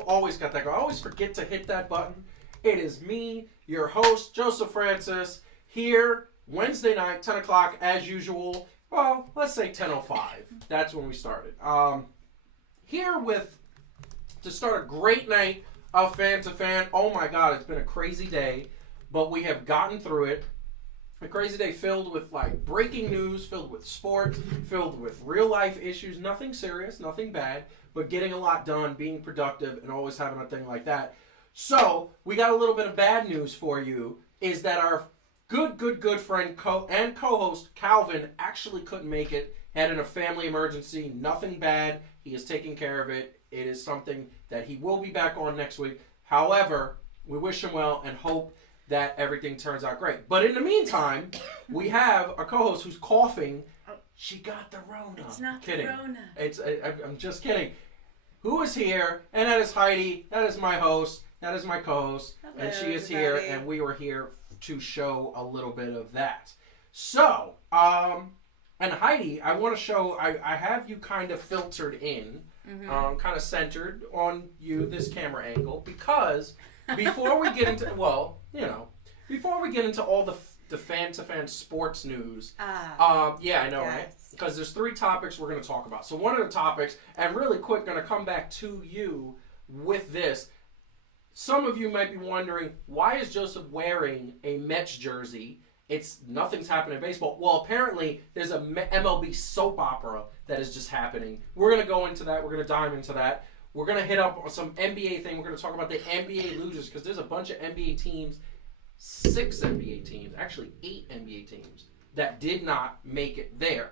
go. Always got that go. I always forget to hit that button. It is me, your host, Joseph Francis, here Wednesday night, 10 o'clock, as usual. Well, let's say 10:05. That's when we started. Here to start a great night of Fan to Fan. Oh my God, it's been a crazy day, but we have gotten through it. A crazy day filled with breaking news, filled with sports, filled with real life issues. Nothing serious, nothing bad, but getting a lot done, being productive, and always having a thing like that. So we got a little bit of bad news for you. Is that our good friend and co-host Calvin actually couldn't make it. Had a family emergency. Nothing bad. He is taking care of it. It is something that he will be back on next week. However, we wish him well and hope that everything turns out great. But in the meantime, we have a co-host who's coughing. She got the Rona. It's not kidding. the Rona. I'm just kidding. Who is here? And that is Heidi. That is my host. That is my co-host. Hello, and she is everybody. here, and we were here to show a little bit of that. So, and Heidi, I want to show, I have you kind of filtered in, kind of centered on you, this camera angle, because before we get into, before we get into all the fan-to-fan sports news, yeah, I know, yes. right? Because there's 3 topics we're going to talk about. So one of the topics, and really quick, going to come back to you with this. Some of you might be wondering, why is Joseph wearing a Mets jersey? Nothing's happening in baseball. Well, apparently, there's a MLB soap opera that is just happening. We're going to go into that. We're going to dive into that. We're going to hit up on some NBA thing. We're going to talk about the NBA losers, because there's a bunch of NBA teams, 6 NBA teams, actually 8 NBA teams, that did not make it there.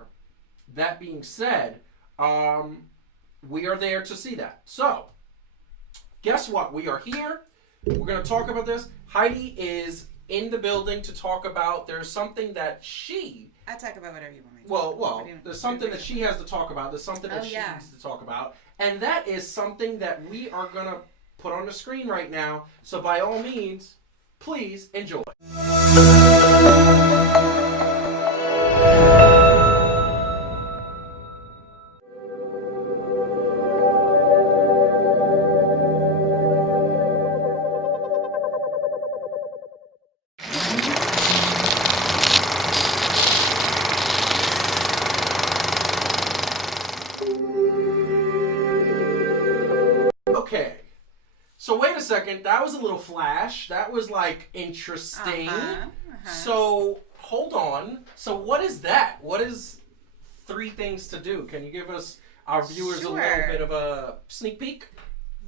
That being said, we are there to see that. So, guess what? We are here. We're going to talk about this. Heidi is in the building to talk about, there's something that she... I talk about whatever you want me to. Well, there's something that she has to talk about. There's something that she needs to talk about. And that is something that we are going to put on the screen right now. So by all means, please enjoy. Okay, so wait a second. That was a little flash. That was interesting. So hold on. So what is that? What is 3 things to do? Can you give us, our viewers, a little bit of a sneak peek?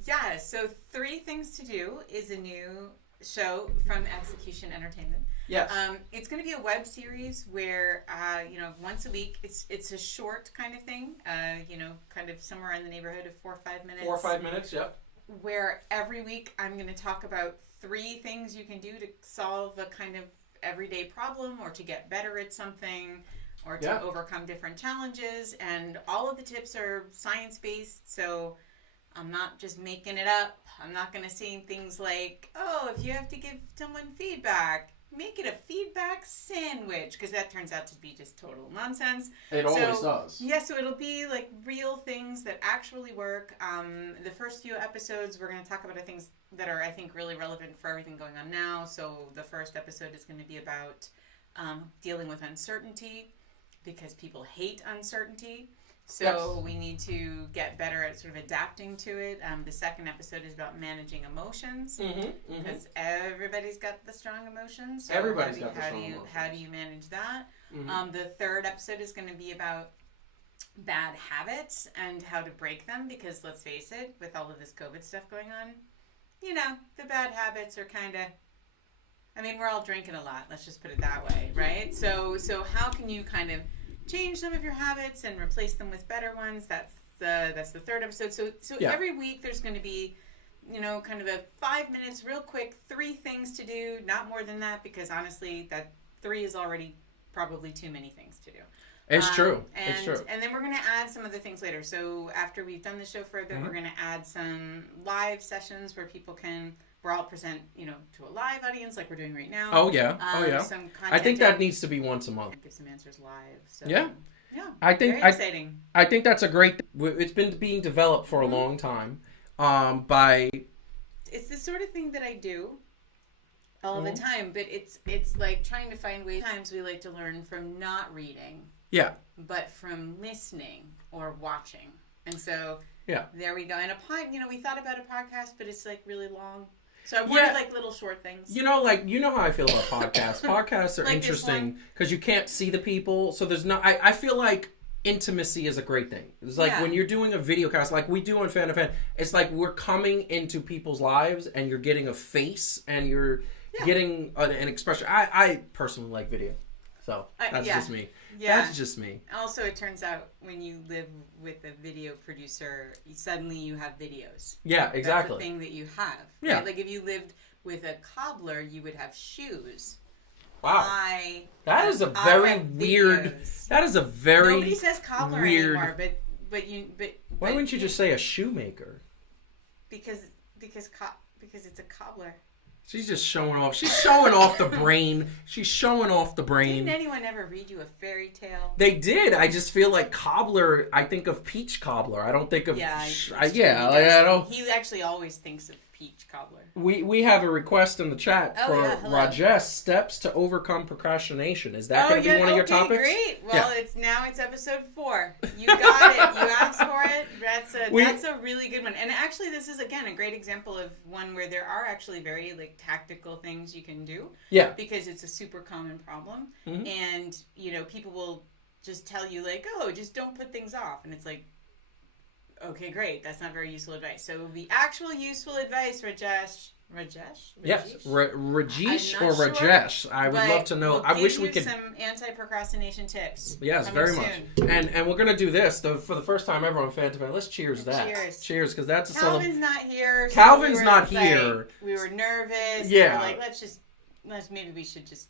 Yeah, so 3 Things to Do is a new show from Execution Entertainment. Yes. It's going to be a web series where, once a week, it's a short kind of thing, kind of somewhere in the neighborhood of 4 or 5 minutes. 4 or 5 minutes, yep. Where every week I'm going to talk about 3 things you can do to solve a kind of everyday problem, or to get better at something, or to overcome different challenges. And all of the tips are science-based, so I'm not just making it up. I'm not going to say things like, oh, if you have to give someone feedback, make it a feedback sandwich, because that turns out to be just total nonsense. It always does. Yeah, so it'll be real things that actually work. The first few episodes, we're going to talk about things that are, I think, really relevant for everything going on now. So the first episode is going to be about dealing with uncertainty, because people hate uncertainty. So we need to get better at sort of adapting to it. The second episode is about managing emotions, because everybody's got the strong emotions. So Everybody's got the strong emotions. How do you manage that? The third episode is going to be about bad habits and how to break them, because let's face it, with all of this COVID stuff going on, the bad habits are kind of, we're all drinking a lot. Let's just put it that way, right? So how can you kind of change some of your habits and replace them with better ones? That's the third episode. So every week there's going to be, kind of a 5 minutes, real quick, 3 things to do, not more than that, because honestly, that 3 is already probably too many things to do. It's true. It's true. And then we're going to add some other things later. So after we've done the show for a bit, we're going to add some live sessions where people can, we're all present, to a live audience like we're doing right now. Oh, yeah. Some content. I think that needs to be once a month. Give some answers live. So, yeah. Yeah. I think very exciting. I think that's a great, it's been being developed for a long time. by. It's the sort of thing that I do all the time, but it's like trying to find ways. Sometimes we like to learn from not reading. Yeah. But from listening or watching. And so there we go. And we thought about a podcast, but it's like really long. So I wanted like little short things. How I feel about podcasts. Podcasts are like interesting because you can't see the people. So there's not. I feel like intimacy is a great thing. It's like when you're doing a video cast, like we do on Fan to Fan. It's like we're coming into people's lives, and you're getting a face, and you're getting an expression. I personally like video, so that's just me. Yeah. That's just me. Also, it turns out when you live with a video producer, suddenly you have videos. Yeah, exactly. That's the thing that you have. Yeah. Right? Like if you lived with a cobbler, you would have shoes. Wow. That is a very weird. That is a very nobody says cobbler anymore, but why wouldn't you just say a shoemaker? Because it's a cobbler. She's just showing off. She's showing off the brain. She's showing off the brain. Didn't anyone ever read you a fairy tale? They did. I just feel like cobbler. I think of peach cobbler. I don't think of. I don't. He actually always thinks of peach cobbler. We have a request in the chat for Rajesh steps to overcome procrastination. Is that going to be one of your topics? Great. Well, it's episode 4. You got it. You asked for it. That's a really good one. And actually, this is again a great example of one where there are actually very tactical things you can do. Yeah. Because it's a super common problem, mm-hmm. and people will just tell you just don't put things off, and it's like. Okay, great. That's not very useful advice. So the actual useful advice, Rajesh? Yes, Rajesh or Rajesh. I would love to know. I wish we could some anti-procrastination tips. Yes, very much. And we're gonna do this for the first time ever on Fan to Fan. Let's cheers that. Cheers, because that's a Calvin's not here. Calvin's not here. We were nervous. Yeah. Maybe we should just.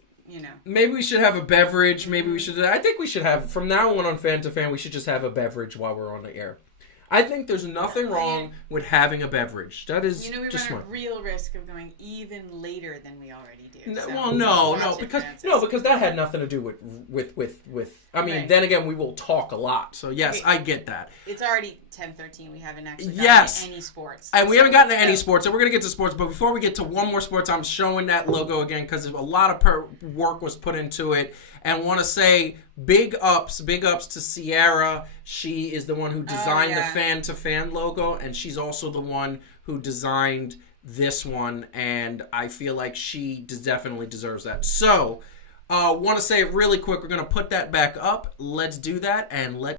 Maybe we should have a beverage. Maybe we should. I think we should have from now on Fan to Fan. We should just have a beverage while we're on the air. I think there's nothing wrong with having a beverage. That is we run a real risk of going even later than we already do. Because that had nothing to do with. I mean, then again, we will talk a lot. So yes, I get that. It's already 10:13. We haven't actually gotten to any sports, and we haven't gotten to any sports. And we're gonna get to sports. But before we get to one more sports, I'm showing that logo again because a lot of work was put into it, and want to say big ups to Sierra. She is the one who designed the Fan to Fan logo, and she's also the one who designed this one, and I feel like she definitely deserves that. So, want to say it really quick. We're going to put that back up. Let's do that, and let's...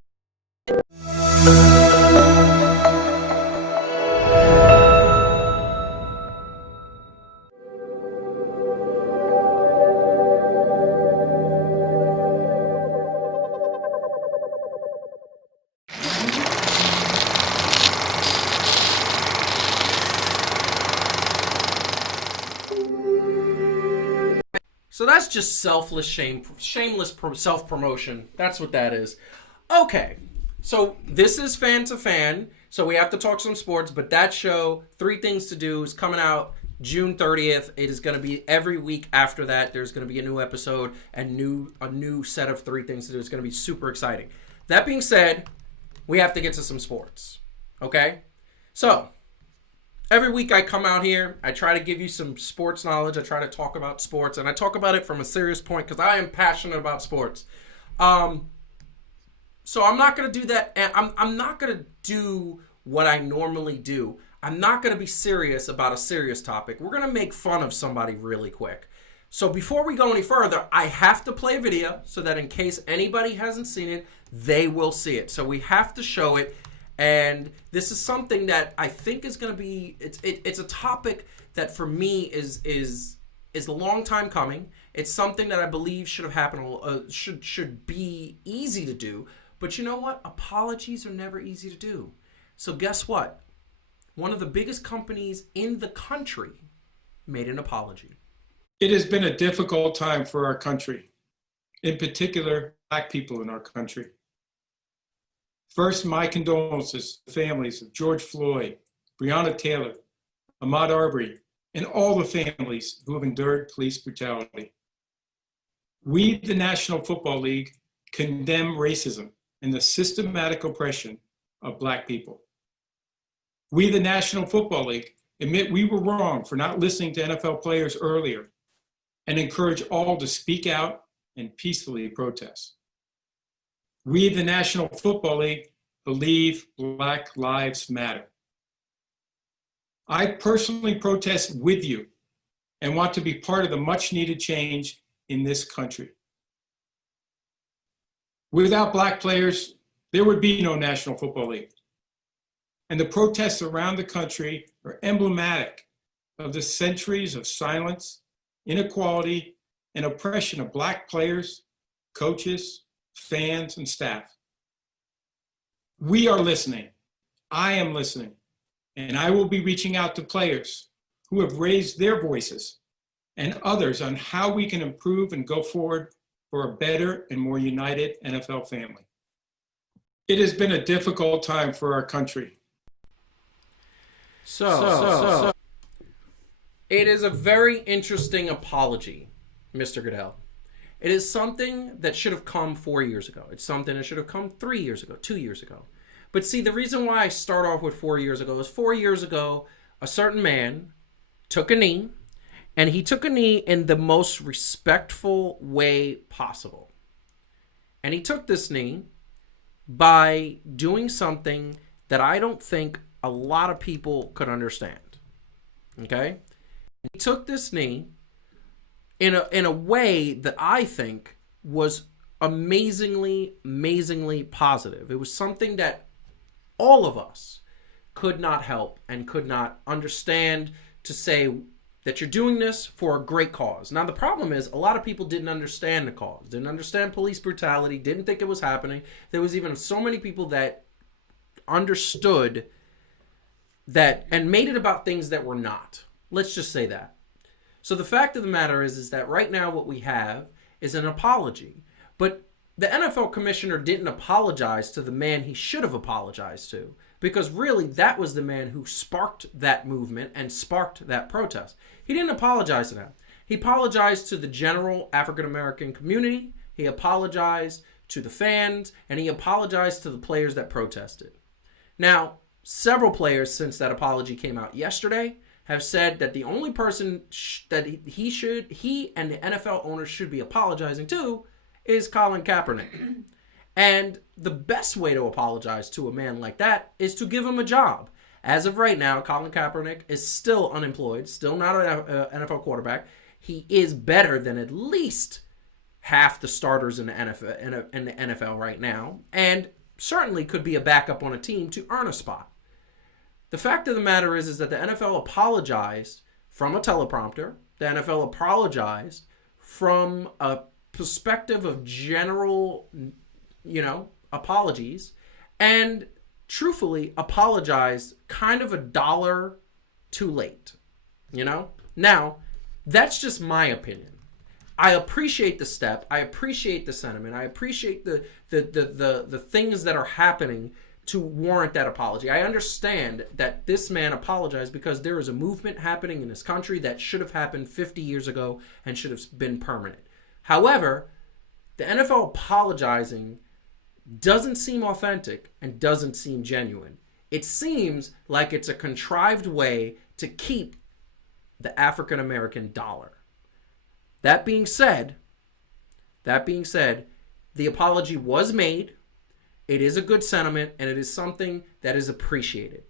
So that's just shameless self-promotion. That's what that is. Okay, so this is Fan to Fan, so we have to talk some sports, but that show, 3 Things to Do, is coming out June 30th. It is going to be every week after that. There's going to be a new episode and a new set of 3 Things to Do. It's going to be super exciting. That being said, we have to get to some sports, okay? So... every week I come out here, I try to give you some sports knowledge, I try to talk about sports, and I talk about it from a serious point because I am passionate about sports. So I'm not going to do that, and I'm not going to do what I normally do. I'm not going to be serious about a serious topic. We're going to make fun of somebody really quick. So before we go any further, I have to play a video so that in case anybody hasn't seen it, they will see it. So we have to show it. And this is something that I think is going to be, it's a topic that for me is a long time coming. It's something that I believe should have happened, should be easy to do. But you know what? Apologies are never easy to do. So guess what? One of the biggest companies in the country made an apology. It has been a difficult time for our country, in particular, Black people in our country. First, my condolences to the families of George Floyd, Breonna Taylor, Ahmaud Arbery, and all the families who have endured police brutality. We, the National Football League, condemn racism and the systematic oppression of Black people. We, the National Football League, admit we were wrong for not listening to NFL players earlier and encourage all to speak out and peacefully protest. We, the National Football League, believe Black Lives Matter. I personally protest with you and want to be part of the much needed change in this country. Without Black players, there would be no National Football League. And the protests around the country are emblematic of the centuries of silence, inequality, and oppression of Black players, coaches, fans, and staff. We are listening. I am listening. And I will be reaching out to players who have raised their voices and others on how we can improve and go forward for a better and more united NFL family. It has been a difficult time for our country. So, it is a very interesting apology, Mr. Goodell. It is something that should have come 4 years ago. It's something that should have come 3 years ago, 2 years ago. But see, the reason why I start off with 4 years ago is 4 years ago, a certain man took a knee, and he took a knee in the most respectful way possible. And he took this knee by doing something that I don't think a lot of people could understand. Okay? He took this knee in a way that I think was amazingly positive. It was something that all of us could not help and could not understand, to say that you're doing this for a great cause. Now, the problem is a lot of people didn't understand the cause, didn't understand police brutality, didn't think it was happening. There was even so many people that understood that and made it about things that were not. Let's just say that. So the fact of the matter is that right now what we have is an apology. But the NFL commissioner didn't apologize to the man he should have apologized to, because really that was the man who sparked that movement and sparked that protest. He didn't apologize to them. He apologized to the general African-American community. He apologized to the fans, and he apologized to the players that protested. Now, several players since that apology came out yesterday have said that the only person that he and the NFL owners should be apologizing to is Colin Kaepernick. And the best way to apologize to a man like that is to give him a job. As of right now, Colin Kaepernick is still unemployed, still not an NFL quarterback. He is better than at least half the starters in the NFL right now, and certainly could be a backup on a team to earn a spot. The fact of the matter is that the NFL apologized from a teleprompter. The NFL apologized from a perspective of general, apologies, and truthfully apologized kind of $1 too late. Now, that's just my opinion. I appreciate the step. I appreciate the sentiment. I appreciate the things that are happening to warrant that apology. I understand that this man apologized because there is a movement happening in this country that should have happened 50 years ago and should have been permanent. However, the NFL apologizing doesn't seem authentic and doesn't seem genuine. It seems like it's a contrived way to keep the African American dollar. That being said, the apology was made. It is a good sentiment, and it is something that is appreciated.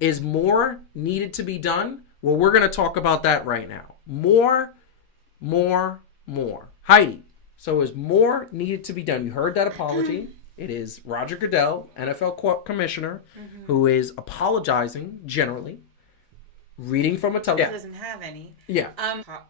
Is more needed to be done? Well, we're going to talk about that right now. More. Heidi, so is more needed to be done? You heard that apology. It is Roger Goodell, NFL commissioner, who is apologizing generally, reading from a teleprompter. He doesn't have any. Yeah.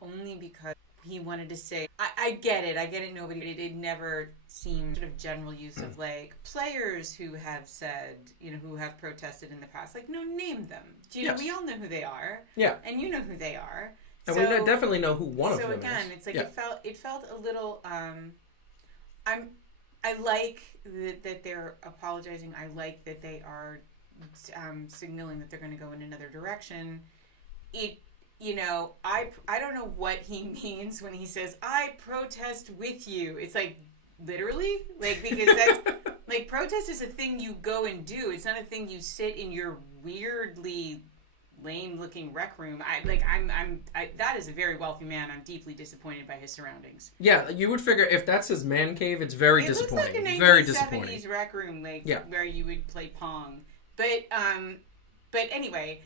Only because he wanted to say, I get it. Nobody, it never seemed sort of general use of like players who have said, who have protested in the past. Like, no, name them. Yes. We all know who they are. Yeah. And you know who they are. And we definitely know who one of them is. So again, it's like it felt a little. I like that they're apologizing. I like that they are signaling that they're going to go in another direction. I don't know what he means when he says, I protest with you. It's like, literally? Like, because that's, like, protest is a thing you go and do. It's not a thing you sit in your weirdly lame looking rec room. That is a very wealthy man. I'm deeply disappointed by his surroundings. Yeah, you would figure if that's his man cave, it's very It disappointing. looks like a Very 1970s disappointing. rec room, Yeah. where you would play Pong. But anyway,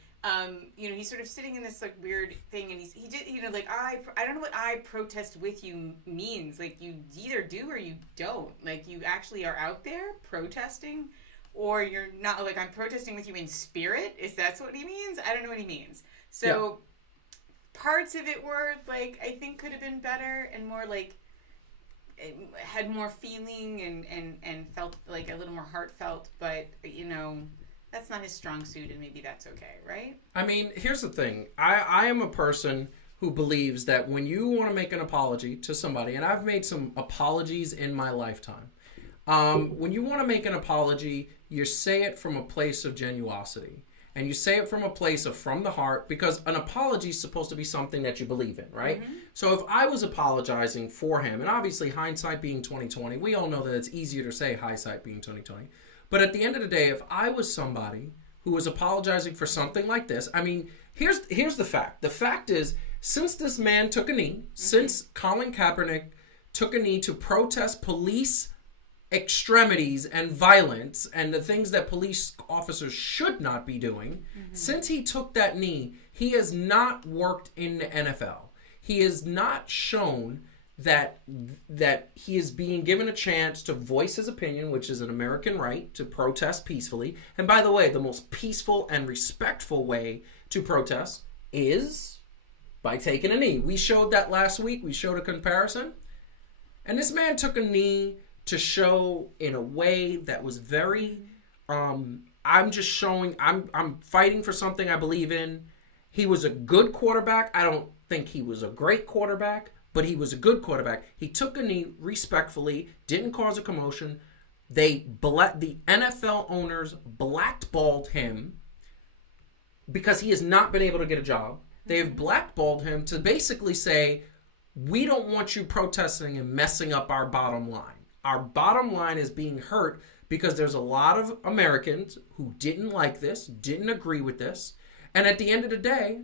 he's sort of sitting in this weird thing, and he did, I don't know what I protest with you means. You either do or you don't. You actually are out there protesting, or you're not. I'm protesting with you in spirit. Is that what he means? I don't know what he means. So parts of it were I think could have been better and more it had more feeling and felt a little more heartfelt, but that's not his strong suit, and maybe that's okay, right? I mean, here's the thing. I am a person who believes that when you want to make an apology to somebody, and I've made some apologies in my lifetime, when you want to make an apology, you say it from a place of genuosity. And you say it from a place of from the heart, because an apology is supposed to be something that you believe in, right? Mm-hmm. So if I was apologizing for him, and obviously hindsight being 2020, we all know that it's easier to say hindsight being 2020. But at the end of the day, if I was somebody who was apologizing for something like this, I mean, here's the fact. The fact is, since this man took a knee, since Colin Kaepernick took a knee to protest police extremities and violence and the things that police officers should not be doing, since he took that knee, he has not worked in the NFL. He has not shown that he is being given a chance to voice his opinion, which is an American right to protest peacefully. And by the way, the most peaceful and respectful way to protest is by taking a knee. We showed that last week. We showed a comparison. And this man took a knee to show in a way that was very, I'm just showing, I'm fighting for something I believe in. He was a good quarterback. I don't think he was a great quarterback, but he was a good quarterback. He took a knee respectfully, didn't cause a commotion. The NFL owners blackballed him because he has not been able to get a job. They've blackballed him to basically say, we don't want you protesting and messing up our bottom line. Our bottom line is being hurt because there's a lot of Americans who didn't like this, didn't agree with this. And at the end of the day,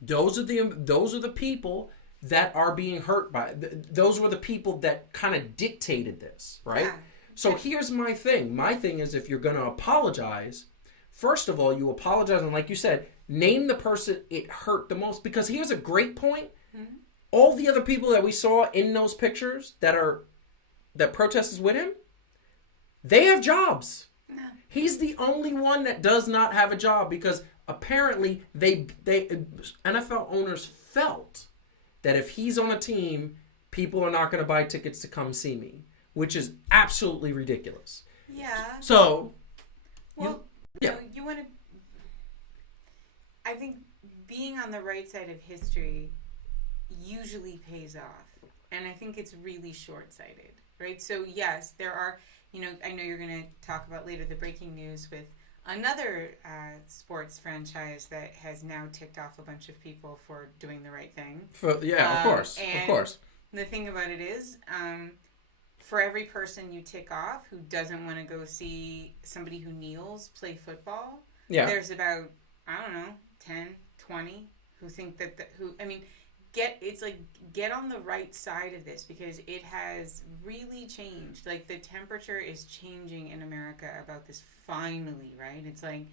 those are the people that are being hurt by those were the people that kind of dictated this, right? Yeah. So here's my thing. My thing is, if you're going to apologize, first of all, you apologize, and like you said, name the person it hurt the most, because here's a great point. Mm-hmm. All the other people that we saw in those pictures that protesters with him, they have jobs. No. He's the only one that does not have a job, because apparently they NFL owners felt that if he's on a team, people are not going to buy tickets to come see me, which is absolutely ridiculous. Yeah. So, you want to. I think being on the right side of history usually pays off, and I think it's really short-sighted, right? So yes, there are. I know you're going to talk about later the breaking news with another sports franchise that has now ticked off a bunch of people for doing the right thing. Of course. The thing about it is, for every person you tick off who doesn't want to go see somebody who kneels play football, there's about, 10, 20 who think get on the right side of this, because it has really changed. The temperature is changing in America about this finally, right? It's and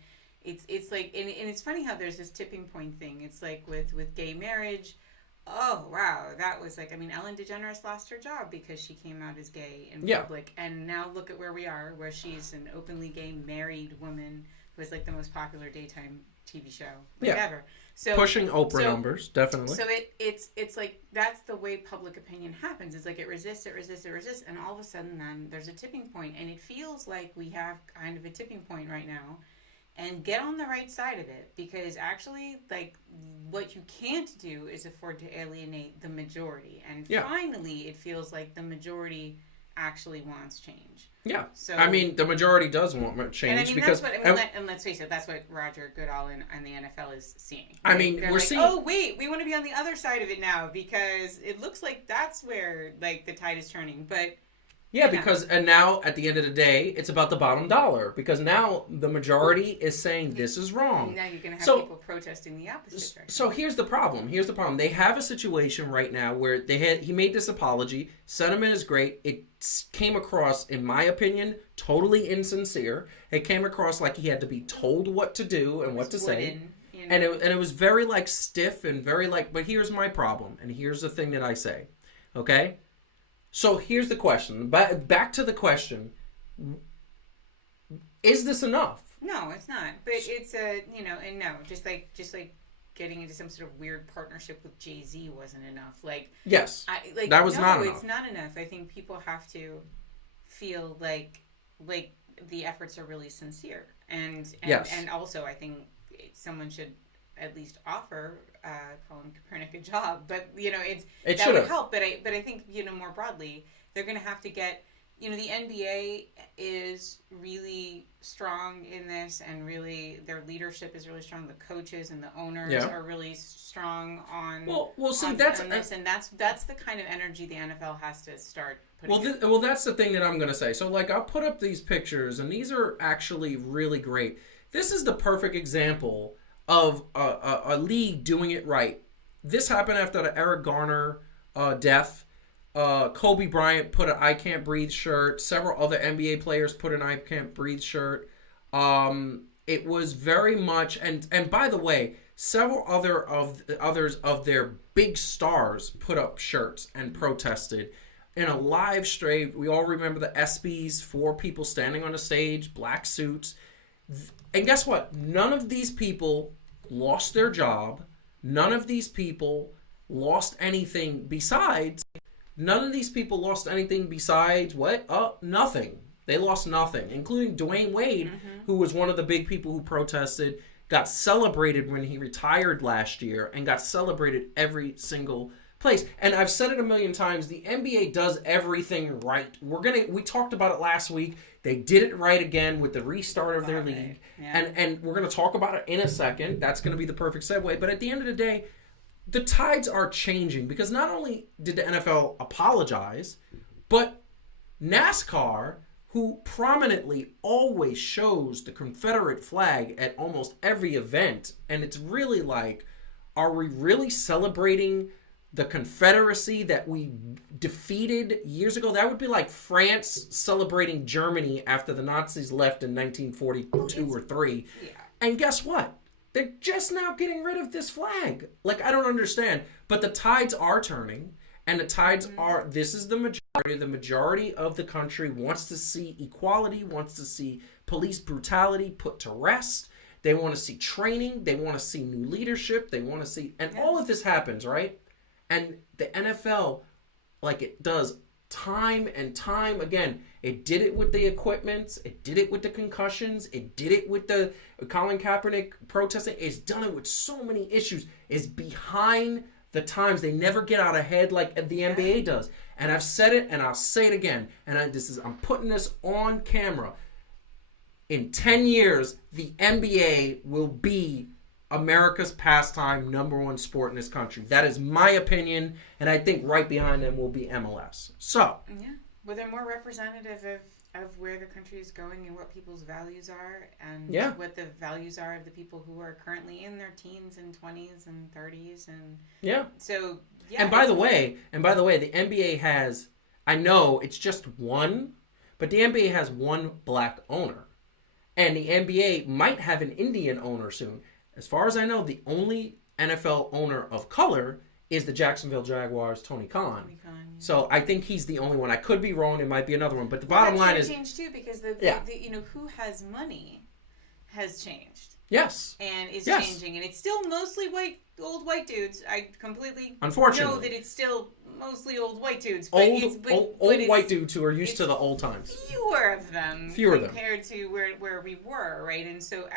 it's funny how there's this tipping point thing. It's with gay marriage. Oh, wow. That was Ellen DeGeneres lost her job because she came out as gay in public. And now look at where we are, where she's an openly gay married woman who is the most popular daytime TV show ever. So pushing Oprah numbers, definitely. So it's that's the way public opinion happens. It's it resists, and all of a sudden then there's a tipping point, and it feels like we have kind of a tipping point right now. And get on the right side of it, because actually, what you can't do is afford to alienate the majority. And finally, it feels like the majority actually wants change. Yeah. So the majority does want change, and because and let's face it, that's what Roger Goodall and the NFL is seeing. Right? We're seeing. Oh wait, we want to be on the other side of it now, because it looks like that's where the tide is turning. But Yeah, because and now at the end of the day, it's about the bottom dollar because now the majority is saying this is wrong. Now you're going to have people protesting the opposite direction. So here's the problem. They have a situation right now where he made this apology. Sentiment is great. It came across, in my opinion, totally insincere. It came across like he had to be told what to do and what to say. You know? And it was very like stiff and very like, but here's my problem. And here's the thing that I say. Okay? So here's the question. Back to the question. Is this enough? No, it's not. But it's just like getting into some sort of weird partnership with Jay-Z wasn't enough. That was not enough. It's not enough. I think people have to feel like the efforts are really sincere. And also I think someone should at least offer Colin Kaepernick a job, but that would help. But I think more broadly, they're going to have to get. The NBA is really strong in this, and really their leadership is really strong. The coaches and the owners are really strong on. This, and that's the kind of energy the NFL has to start putting. Well, that's the thing that I'm going to say. So, I'll put up these pictures, and these are actually really great. This is the perfect example of a league doing it right. This happened after the Eric Garner death. Kobe Bryant put an I Can't Breathe shirt. Several other NBA players put an I Can't Breathe shirt. It was very much, and by the way, several others of their big stars put up shirts and protested in a live stream. We all remember the ESPYs, 4 people standing on a stage, black suits. And guess what? None of these people lost their job. None of these people lost anything besides what? Nothing. They lost nothing, including Dwayne Wade, who was one of the big people who protested, got celebrated when he retired last year and got celebrated every single place. And I've said it a million times, the NBA does everything right. We talked about it last week. They did it right again with the restart of their league. Yeah. And we're going to talk about it in a second. That's going to be the perfect segue. But at the end of the day, the tides are changing because not only did the NFL apologize, but NASCAR, who prominently always shows the Confederate flag at almost every event, and it's really like, are we really celebrating the Confederacy that we defeated years ago? That would be like France celebrating Germany after the Nazis left in 1942 or 3. Yeah. And guess what? They're just now getting rid of this flag. I don't understand. But the tides are turning, and the tides are, this is the majority. The majority of the country wants to see equality, wants to see police brutality put to rest. They want to see training. They want to see new leadership. They want to see, and all of this happens, right? And the NFL, it does time and time again, it did it with the equipment, it did it with the concussions, it did it with the Colin Kaepernick protesting, it's done it with so many issues. It's behind the times. They never get out ahead like the NBA does. And I've said it and I'll say it again. And I'm putting this on camera. In 10 years, the NBA will be America's pastime #1 sport in this country. That is my opinion, and I think right behind them will be MLS. So, well, they're more representative of where the country is going and what people's values are, and what the values are of the people who are currently in their teens and 20s and 30s, and so And by the way, the NBA has, I know it's just one, but the NBA has one black owner, and the NBA might have an Indian owner soon. As far as I know, the only NFL owner of color is the Jacksonville Jaguars' Tony Khan. So I think he's the only one. I could be wrong. It might be another one. But the bottom line is... changed too, because who has money has changed. Yes. And is changing. And it's still mostly old white dudes. I completely Unfortunately. know that it's still mostly old white dudes. But old white dudes who are used to the old times. Fewer of them. Compared to where we were, right? And so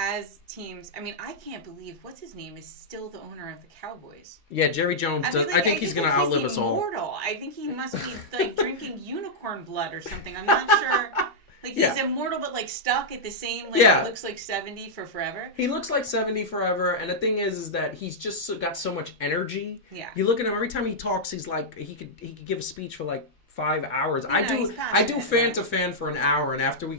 as teams, I mean, I can't believe what's his name is still the owner of the Cowboys. Yeah, Jerry Jones does. I think he's going to outlive us all. Immortal. I think he must be drinking unicorn blood or something. I'm not sure. He's immortal, but stuck at the same. Looks like 70 for forever. He looks like 70 forever, and the thing is that he's just got so much energy. Yeah. You look at him every time he talks. He's like he could give a speech for 5 hours. You I know, do he's I do passionate fan about to fan for an hour, and after we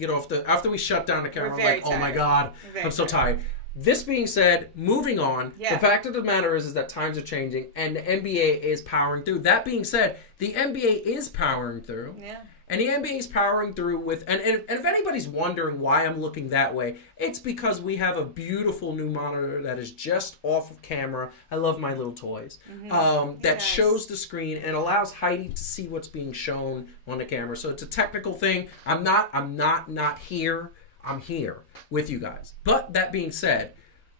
shut down the camera, I'm very like, oh my tired. god, We're very I'm so tired. This being said, moving on, Yeah. the fact of the matter is that times are changing, and the NBA is powering through. That being said, the NBA is powering through. Yeah. And the NBA is powering through with, and if anybody's wondering why I'm looking that way, it's because we have a beautiful new monitor that is just off of camera. I love my little toys. That shows the screen and allows Heidi to see what's being shown on the camera. So it's a technical thing. I'm not here. I'm here with you guys. But that being said,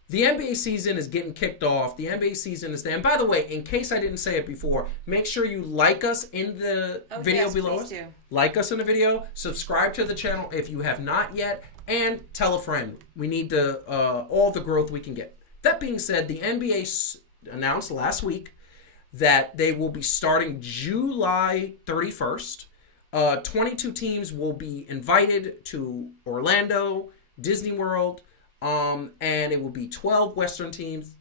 the NBA season is getting kicked off. The NBA season is there. And by the way, in case I didn't say it before, make sure you like us in the video below us. Do. Like us in the video. Subscribe to the channel if you have not yet. And tell a friend. We need all the growth we can get. That being said, the NBA announced last week that they will be starting July 31st. 22 teams will be invited to Orlando, Disney World, and it will be 12 Western teams,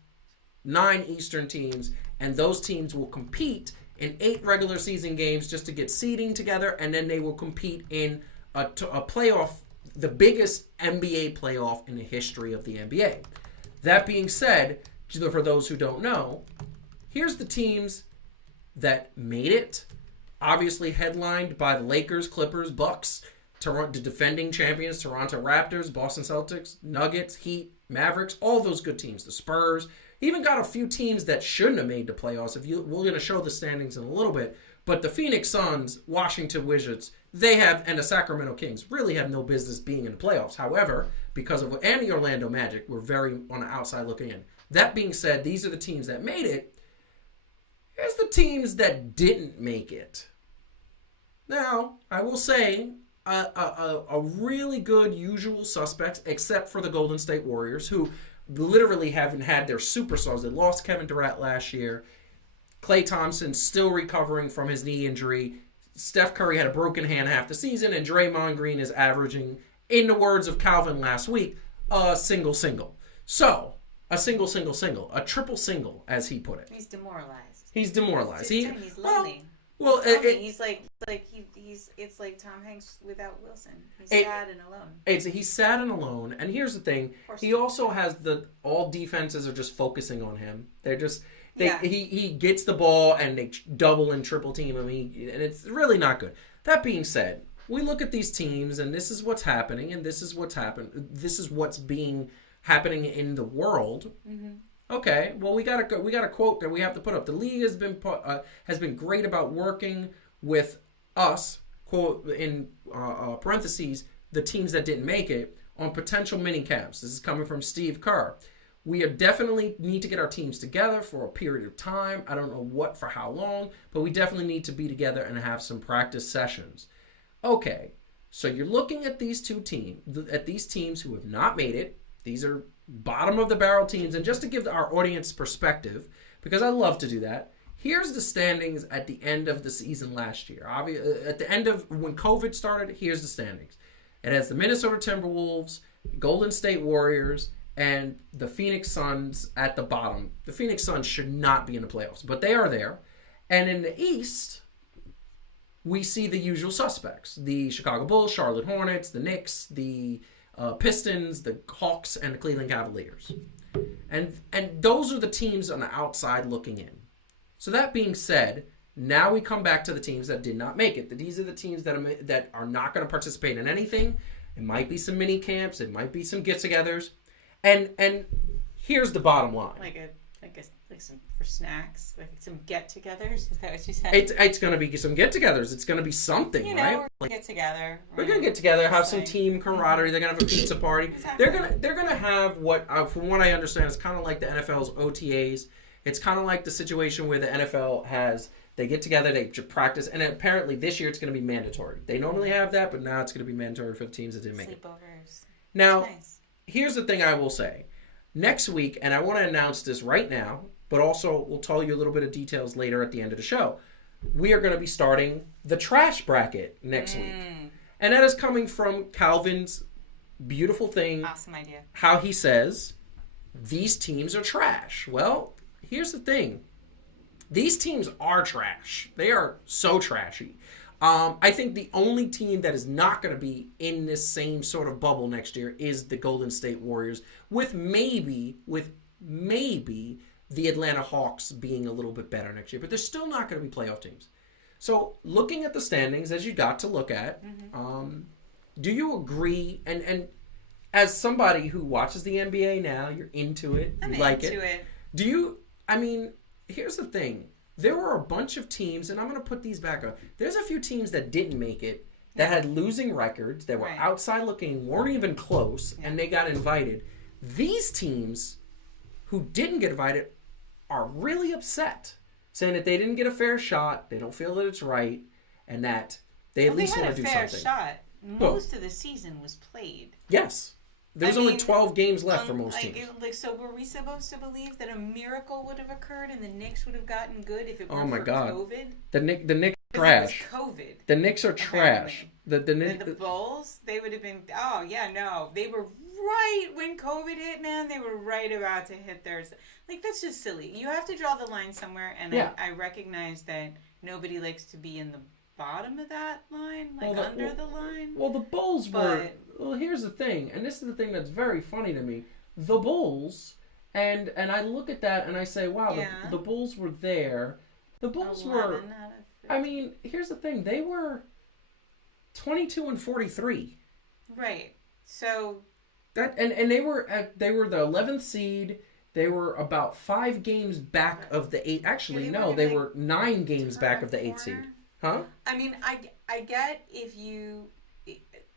9 Eastern teams, and those teams will compete in 8 regular season games just to get seeding together, and then they will compete in a playoff, the biggest NBA playoff in the history of the NBA. That being said, for those who don't know, here's the teams that made it, obviously headlined by the Lakers, Clippers, Bucks, Toronto, the defending champions, Toronto Raptors, Boston Celtics, Nuggets, Heat, Mavericks, all those good teams. The Spurs, even got a few teams that shouldn't have made the playoffs. We're going to show the standings in a little bit, but the Phoenix Suns, Washington Wizards, and the Sacramento Kings really have no business being in the playoffs. However, and the Orlando Magic were very on the outside looking in. That being said, these are the teams that made it. Here's the teams that didn't make it. Now, I will say, a really good usual suspects, except for the Golden State Warriors, who literally haven't had their superstars. They lost Kevin Durant last year. Klay Thompson still recovering from his knee injury. Steph Curry had a broken hand half the season, and Draymond Green is averaging, in the words of Calvin last week, a single. So, a single, a triple single, as he put it. He's demoralized. He's demoralized. He's lonely. Well, It's like Tom Hanks without Wilson. He's sad and alone. He's sad and alone. And here's the thing: he also has all defenses are just focusing on him. They're just he gets the ball and they double and triple team him, and it's really not good. That being said, we look at these teams, and this is what's happening, and this is what's happened. This is what's happening in the world. Mm-hmm. Okay, well we got a quote that we have to put up. The league has been great about working with us, quote in parentheses, the teams that didn't make it, on potential mini camps. This is coming from Steve Kerr. We definitely need to get our teams together for a period of time. I don't know for how long, but we definitely need to be together and have some practice sessions. Okay, so you're looking at these teams who have not made it. These are bottom of the barrel teams, and just to give our audience perspective, because I love to do that, here's the standings at the end of the season last year. At the end of when COVID started, here's the standings. It has the Minnesota Timberwolves, Golden State Warriors, and the Phoenix Suns at the bottom. The Phoenix Suns should not be in the playoffs, but they are there. And in the East, we see the usual suspects: the Chicago Bulls, Charlotte Hornets, the Knicks, the Pistons, the Hawks, and the Cleveland Cavaliers. And those are the teams on the outside looking in. So that being said, now we come back to the teams that did not make it. These are the teams that are not going to participate in anything. It might be some mini camps. It might be some get-togethers. And here's the bottom line. Like some for snacks, like some get-togethers. Is that what you said? It's going to be some get-togethers. It's going to be something, right? We're gonna get together. We're gonna get together, have some team camaraderie. They're gonna have a pizza party. Exactly. They're gonna have what, from what I understand, is kind of like the NFL's OTAs. It's kind of like the situation where the NFL has. They get together, they practice, and apparently this year it's going to be mandatory. They normally have that, but now it's going to be mandatory for the teams that didn't make it. Sleepovers. Now, here's the thing I will say. Next week, and I want to announce this right now, but also we'll tell you a little bit of details later at the end of the show. We are going to be starting the trash bracket next week. And that is coming from Calvin's beautiful thing. Awesome idea. How he says, these teams are trash. Well, here's the thing. These teams are trash. They are so trashy. I think the only team that is not going to be in this same sort of bubble next year is the Golden State Warriors, with maybe the Atlanta Hawks being a little bit better next year. But they're still not going to be playoff teams. So looking at the standings, as you got to look at, do you agree? And as somebody who watches the NBA now, you're into it. I'm you like into it. Do you? I mean, here's the thing. There were a bunch of teams, and I'm going to put these back up. There's a few teams that didn't make it, that had losing records, that were outside looking, weren't even close, and they got invited. These teams who didn't get invited are really upset, saying that they didn't get a fair shot, they don't feel that it's right, and that they at least want to do something. They had a fair shot. Most of the season was played. Yes. There's only 12 games left for most teams. So were we supposed to believe that a miracle would have occurred and the Knicks would have gotten good if it weren't for COVID? The Knicks are trash. It was COVID. The Knicks are trash. The Bulls, they would have been. Oh yeah, no, they were right when COVID hit. Man, they were right about to hit theirs. Like that's just silly. You have to draw the line somewhere, and I recognize that nobody likes to be in the bottom of that line, under the line. Well, the Bulls were. Well, here's the thing, and this is the thing that's very funny to me. The Bulls, and I look at that and I say, wow, the Bulls were there. The Bulls were. I mean, here's the thing. They were 22-43. Right. So. That and they were the 11th seed. They were about 5 games back of the 8. Actually, no, they were 9 games back of the 8th seed. Huh? I mean, I get if you.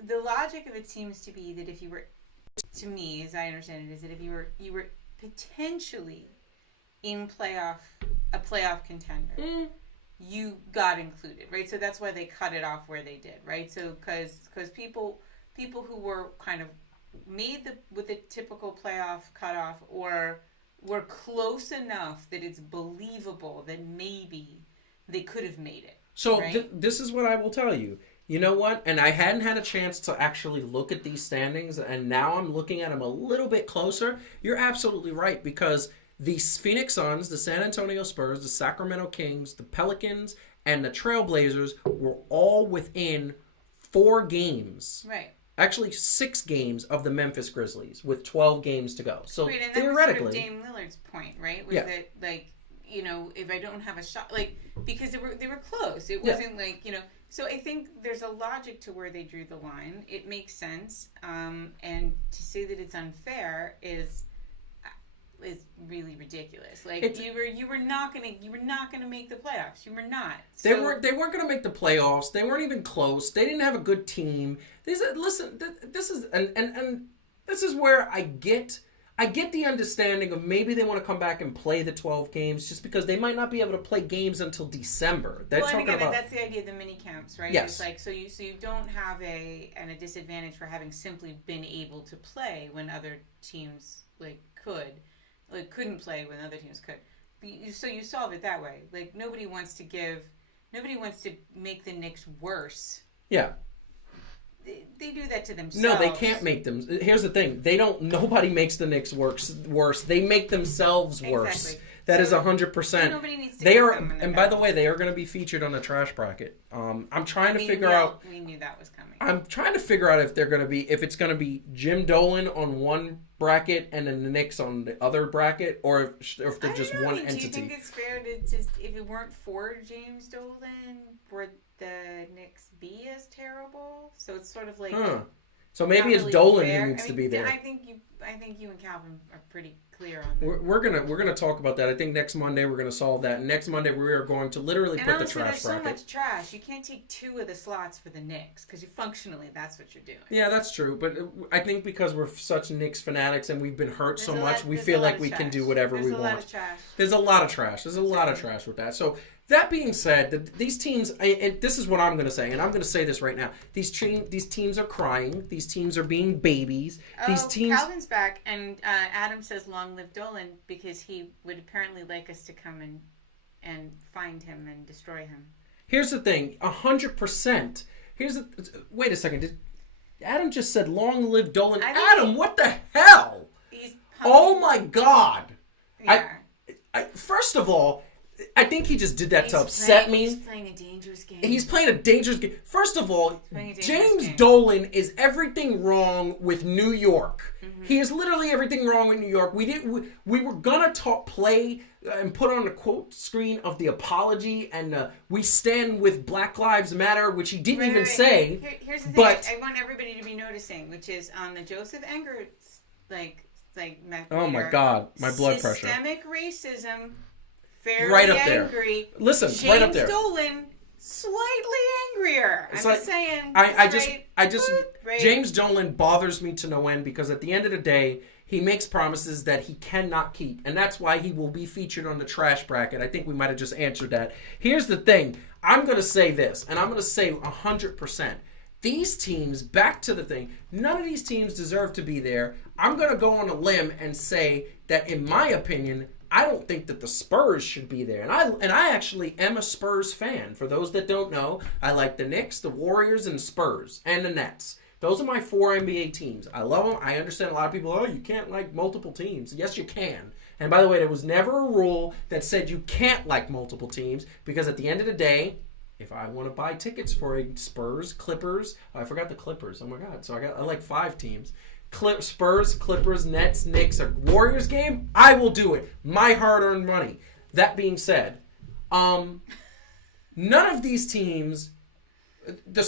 The logic of it seems to be that if you were, to me, as I understand it, is that if you were potentially in a playoff contender, you got included, right? So that's why they cut it off where they did, right? So because people who were kind of made with the typical playoff cutoff or were close enough that it's believable that maybe they could have made it. So right? This is what I will tell you. You know what? And I hadn't had a chance to actually look at these standings, and now I'm looking at them a little bit closer. You're absolutely right, because the Phoenix Suns, the San Antonio Spurs, the Sacramento Kings, the Pelicans, and the Trailblazers were all within 4 games. Right. Actually, 6 games of the Memphis Grizzlies with 12 games to go. So right, and theoretically, that was sort of Dame Lillard's point, right? Was that if I don't have a shot, because they were close. It wasn't So I think there's a logic to where they drew the line. It makes sense, and to say that it's unfair is really ridiculous. You were not gonna make the playoffs. You were not. They weren't gonna make the playoffs. They weren't even close. They didn't have a good team. This is where I get the understanding of maybe they want to come back and play the 12 games just because they might not be able to play games until December. That's the idea of the mini camps, right? Yes. It's so you don't have a disadvantage for having simply been able to play when other teams couldn't play when other teams could. So you solve it that way. Nobody wants to make the Knicks worse. Yeah. They do that to themselves. No, they can't make them. Here's the thing. Nobody makes the Knicks worse. They make themselves worse. Exactly. That is 100%. Nobody needs to. They are, and by the way, they are going to be featured on the trash bracket. I'm trying to figure out. We knew that was coming. I'm trying to figure out if it's going to be Jim Dolan on one bracket and then the Knicks on the other bracket, or if they're just one entity. Do you think it's fair to just, if it weren't for James Dolan, would the Knicks be as terrible? So it's sort of like. So maybe it's Dolan who needs to be there. I think you and Calvin are pretty clear on that. We're gonna talk about that. I think next Monday we're gonna solve that. And next Monday we are going to literally put the trash bracket. There's so much trash. You can't take 2 of the slots for the Knicks because functionally that's what you're doing. Yeah, that's true. But I think because we're such Knicks fanatics and we've been hurt so much, we feel like we can do whatever we want. There's a lot of trash. There's a lot of trash with that. So that being said, these teams, and this is what I'm going to say, and I'm going to say this right now. These teams are crying. These teams are being babies. These teams. Calvin's back, and Adam says, "Long live Dolan," because he would apparently like us to come and find him and destroy him. Here's the thing, 100%. Wait a second. Adam just said, "Long live Dolan." Adam, what the hell? Oh my God! Yeah. First of all. I think he just did that to upset me. He's playing a dangerous game. He's playing a dangerous game. First of all, James game. Dolan is everything wrong with New York. Mm-hmm. He is literally everything wrong with New York. We were gonna play and put on the quote screen of the apology and we stand with Black Lives Matter, which he didn't even say. Here's the thing. But I want everybody to be noticing, which is on the Joseph Enger oh my God, my blood pressure. Systemic racism. Fairly right up there. Angry. Listen, James right up there. Dolan, slightly angrier. It's I'm like, just saying. I just, right. James Dolan bothers me to no end because at the end of the day, he makes promises that he cannot keep, and that's why he will be featured on the trash bracket. I think we might have just answered that. Here's the thing. I'm going to say this, and I'm going to say 100%. These teams, back to the thing, none of these teams deserve to be there. I'm going to go on a limb and say that, in my opinion, I don't think that the Spurs should be there. And I actually am a Spurs fan. For those that don't know, I like the Knicks, the Warriors, and the Spurs, and the Nets. Those are my 4 NBA teams. I love them. I understand a lot of people, oh, you can't like multiple teams. Yes, you can. And by the way, there was never a rule that said you can't like multiple teams because at the end of the day, if I want to buy tickets for a Spurs, Clippers, I forgot the Clippers. Oh my God. So I like 5 teams. Spurs, Clippers, Nets, Knicks, a Warriors game, I will do it. My hard-earned money. That being said, none of these teams, the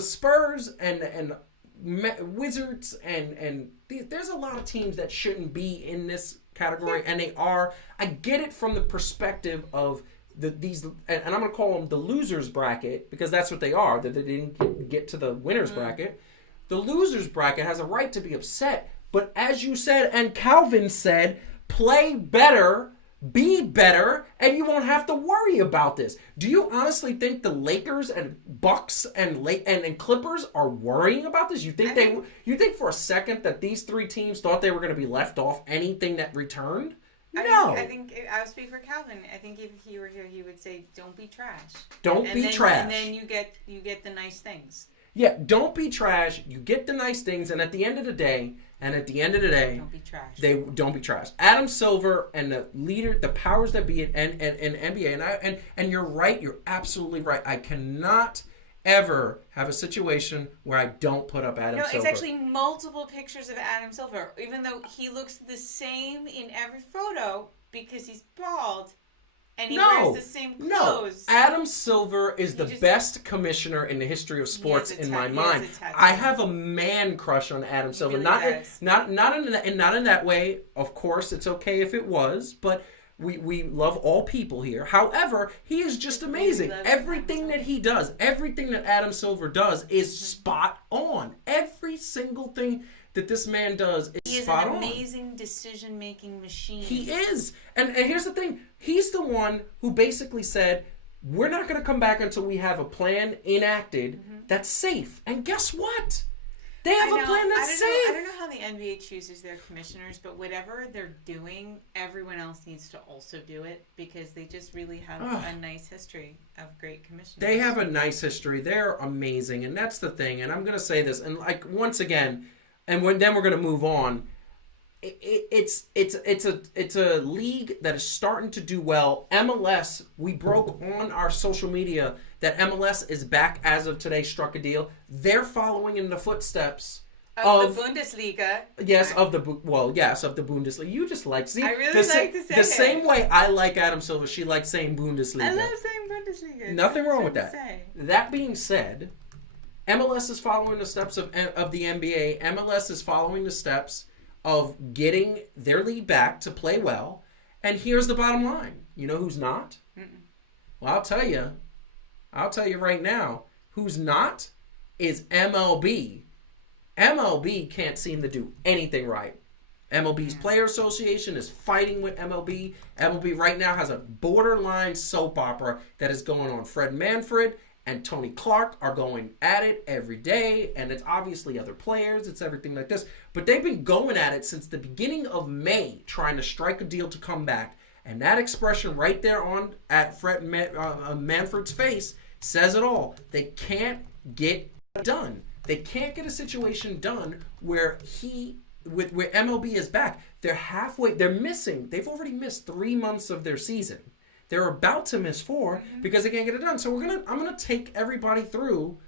Spurs and Wizards and there's a lot of teams that shouldn't be in this category, and they are. I get it from the perspective of these, and I'm going to call them the losers bracket because that's what they are. That they didn't get to the winners bracket. The losers bracket has a right to be upset, but as you said, and Calvin said, play better, be better, and you won't have to worry about this. Do you honestly think the Lakers and Bucks and Clippers are worrying about this? You think for a second that these 3 teams thought they were going to be left off anything that returned? No. I think I would speak for Calvin. I think if he were here, he would say, "Don't be trash. Don't be trash." And then you get the nice things. Yeah, don't be trash. You get the nice things, and at the end of the day, don't be trash. Don't be trash. Adam Silver and the leader, the powers that be in NBA, and you're right. You're absolutely right. I cannot ever have a situation where I don't put up Adam Silver. No, it's actually multiple pictures of Adam Silver, even though he looks the same in every photo because he's bald. And he wears the same clothes. No, Adam Silver is the best commissioner in the history of sports in my mind. I have a man crush on Adam Silver. Really not in that way. Of course, it's okay if it was, but we love all people here. However, he is just amazing. Everything that he does, everything that Adam Silver does is spot on. Every single thing that this man does is spot on. He is an amazing decision-making machine. He is. And here's the thing. He's the one who basically said, we're not going to come back until we have a plan enacted that's safe. And guess what? They have a plan that's safe. I don't know how the NBA chooses their commissioners, but whatever they're doing, everyone else needs to also do it because they just really have a nice history of great commissioners. They have a nice history. They're amazing. And that's the thing. And I'm going to say this. And once again, then we're going to move on. It's a league that is starting to do well. MLS, we broke on our social media that MLS is back as of today, struck a deal. They're following in the footsteps of the Bundesliga. Yes, of the Bundesliga. You just like I really like to say the same way I like Adam Silver. She likes saying Bundesliga. I love saying Bundesliga. Nothing wrong with that. That being said, MLS is following the steps of the NBA. MLS is following the steps of getting their league back to play well. And here's the bottom line. You know who's not? Well, I'll tell you right now. Who's not is MLB. MLB can't seem to do anything right. MLB's Player Association is fighting with MLB. MLB right now has a borderline soap opera that is going on. Fred Manfred and Tony Clark are going at it every day, and it's obviously other players, it's everything like this. But they've been going at it since the beginning of May, trying to strike a deal to come back. And that expression right there at Fred Manfred's face says it all. They can't get done. They can't get a situation done where MLB is back. They're halfway. They're missing. They've already missed 3 months of their season. they're about to miss 4 because they can't get it done. So I'm gonna take everybody through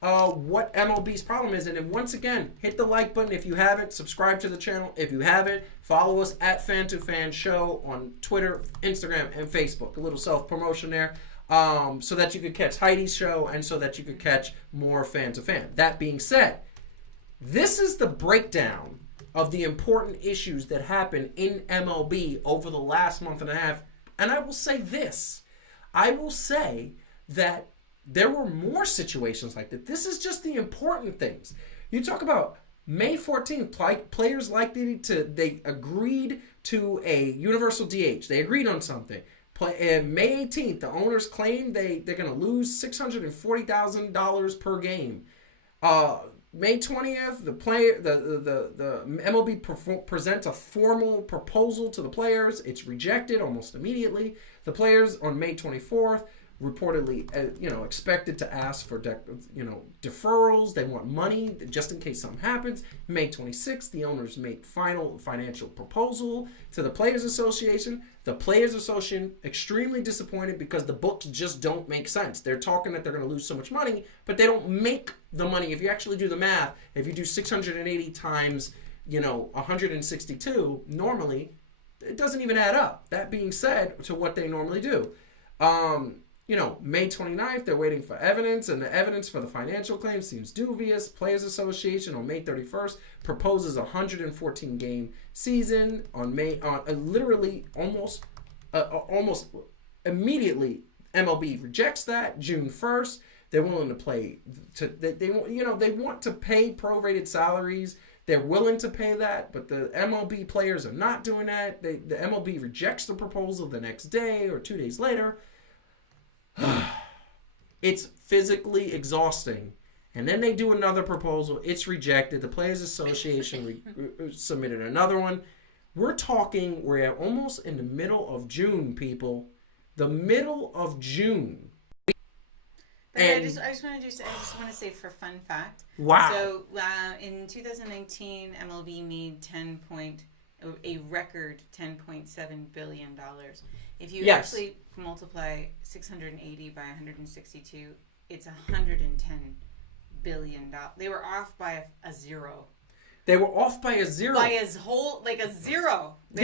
what MLB's problem is. And then once again, hit the like button if you haven't. Subscribe to the channel if you haven't. Follow us at Fan2Fan Show on Twitter, Instagram, and Facebook. A little self-promotion there. So that you could catch Heidi's show and so that you could catch more Fan2Fan. That being said, this is the breakdown of the important issues that happened in MLB over the last month and a half. And I will say this. I will say that there were more situations like that. This is just the important things. You talk about May 14th, players they agreed to a universal DH. They agreed on something. May 18th, the owners claim they're going to lose $640,000 per game. May 20th, the MLB presents a formal proposal to the players. It's rejected almost immediately. The players on May 24th reportedly, expected to ask for, deferrals. They want money just in case something happens. May 26th, the owners make final financial proposal to the Players Association. The Players Association extremely disappointed because the books just don't make sense. They're talking that they're going to lose so much money, but they don't make the money. If you actually do the math, if you do 680 times, 162, normally, it doesn't even add up. That being said, to what they normally do. May 29th, they're waiting for evidence, and the evidence for the financial claim seems dubious. Players Association on May 31st proposes a 114-game season. Literally almost immediately, MLB rejects that. June 1st, they're willing to play. They want to pay prorated salaries. They're willing to pay that, but the MLB players are not doing that. The MLB rejects the proposal the next day or 2 days later. It's physically exhausting. And then they do another proposal. It's rejected. The Players Association submitted another one. We're almost in the middle of June, people. The middle of June. And I just want to say for fun fact. Wow. So in 2019, MLB made a record $10.7 billion. If you actually multiply 680 by 162, it's $110 billion. They were off by a zero. They were off by a zero. By a zero. They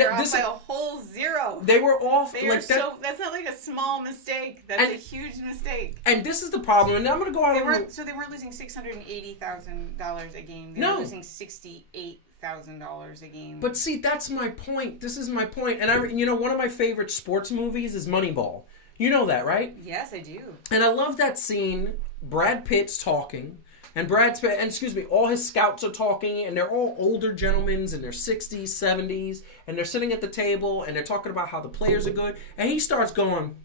were off by a whole zero. They were off that's not like a small mistake. That's a huge mistake. And this is the problem. And I'm going to go out they weren't losing $680,000 a game. They were losing $68,000 a game. But see, that's my point. This is my point. And one of my favorite sports movies is Moneyball. You know that, right? Yes, I do. And I love that scene. Brad Pitt's talking. And all his scouts are talking, and they're all older gentlemen in their 60s, 70s, and they're sitting at the table, and they're talking about how the players are good, and he starts going,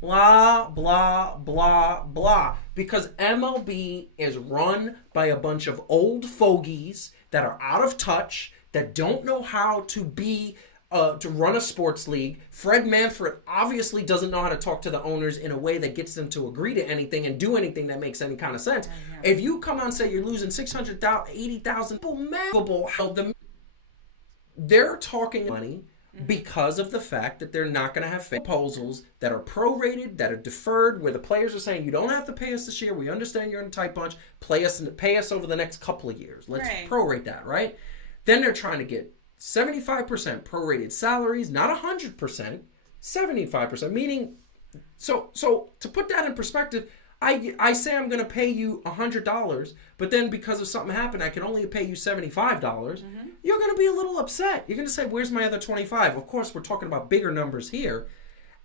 blah, blah, blah, blah, because MLB is run by a bunch of old fogies that are out of touch, that don't know how to run a sports league. Fred Manfred obviously doesn't know how to talk to the owners in a way that gets them to agree to anything and do anything that makes any kind of sense. If you come on and say you're losing $680,000, they're talking money because of the fact that they're not going to have proposals that are prorated, that are deferred, where the players are saying, you don't have to pay us this year. We understand you're in a tight bunch. Pay us over the next couple of years. Let's prorate that, right? Then they're trying to get 75% prorated salaries, not 100%, 75%. Meaning, so to put that in perspective, I say I'm going to pay you $100, but then because of something happened, I can only pay you $75. You're going to be a little upset. You're going to say, "Where's my other 25?" Of course, we're talking about bigger numbers here,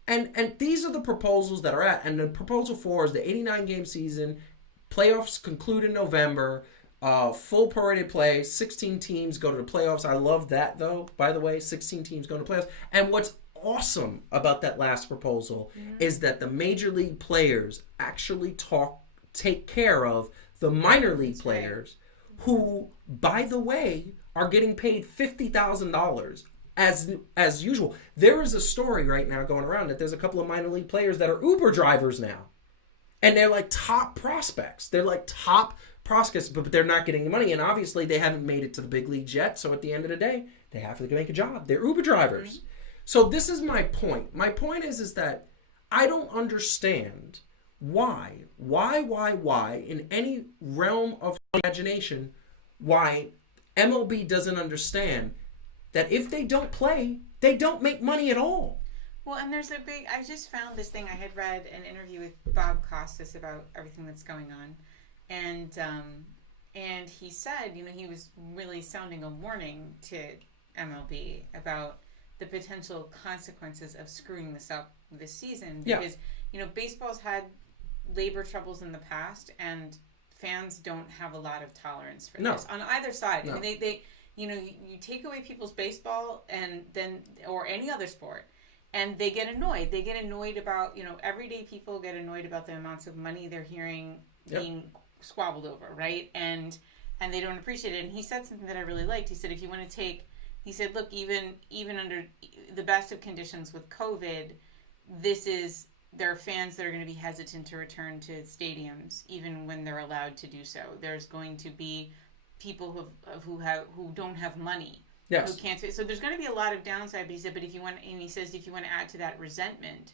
and these are the proposals that are at. And the proposal 4 is the 89-game season, playoffs conclude in November. Full prorated play, 16 teams go to the playoffs. I love that, though, by the way, 16 teams go to playoffs. And what's awesome about that last proposal is that the major league players actually take care of the minor league players who, by the way, are getting paid $50,000 as usual. There is a story right now going around that there's a couple of minor league players that are Uber drivers now. And they're like top prospects. They're like top prospects, but they're not getting the money. And obviously they haven't made it to the big leagues yet. So at the end of the day, they have to make a job. They're Uber drivers. So this is my point. My point is that I don't understand why in any realm of imagination, why MLB doesn't understand that if they don't play, they don't make money at all. Well, and there's I just found this thing. I had read an interview with Bob Costas about everything that's going on. And he said, he was really sounding a warning to MLB about the potential consequences of screwing this up this season. Because, baseball's had labor troubles in the past, and fans don't have a lot of tolerance for this on either side. No. I mean, they you take away people's baseball or any other sport, and they get annoyed. They get annoyed about, everyday people get annoyed about the amounts of money they're hearing being squabbled over, right? And they don't appreciate it. And he said something that I really liked. He said, if you want to take, he said, look, even under the best of conditions with COVID, there are fans that are going to be hesitant to return to stadiums, even when they're allowed to do so. There's going to be people who don't have money. Yes. Who can't. So there's going to be a lot of downside. But he said, if you want to add to that resentment,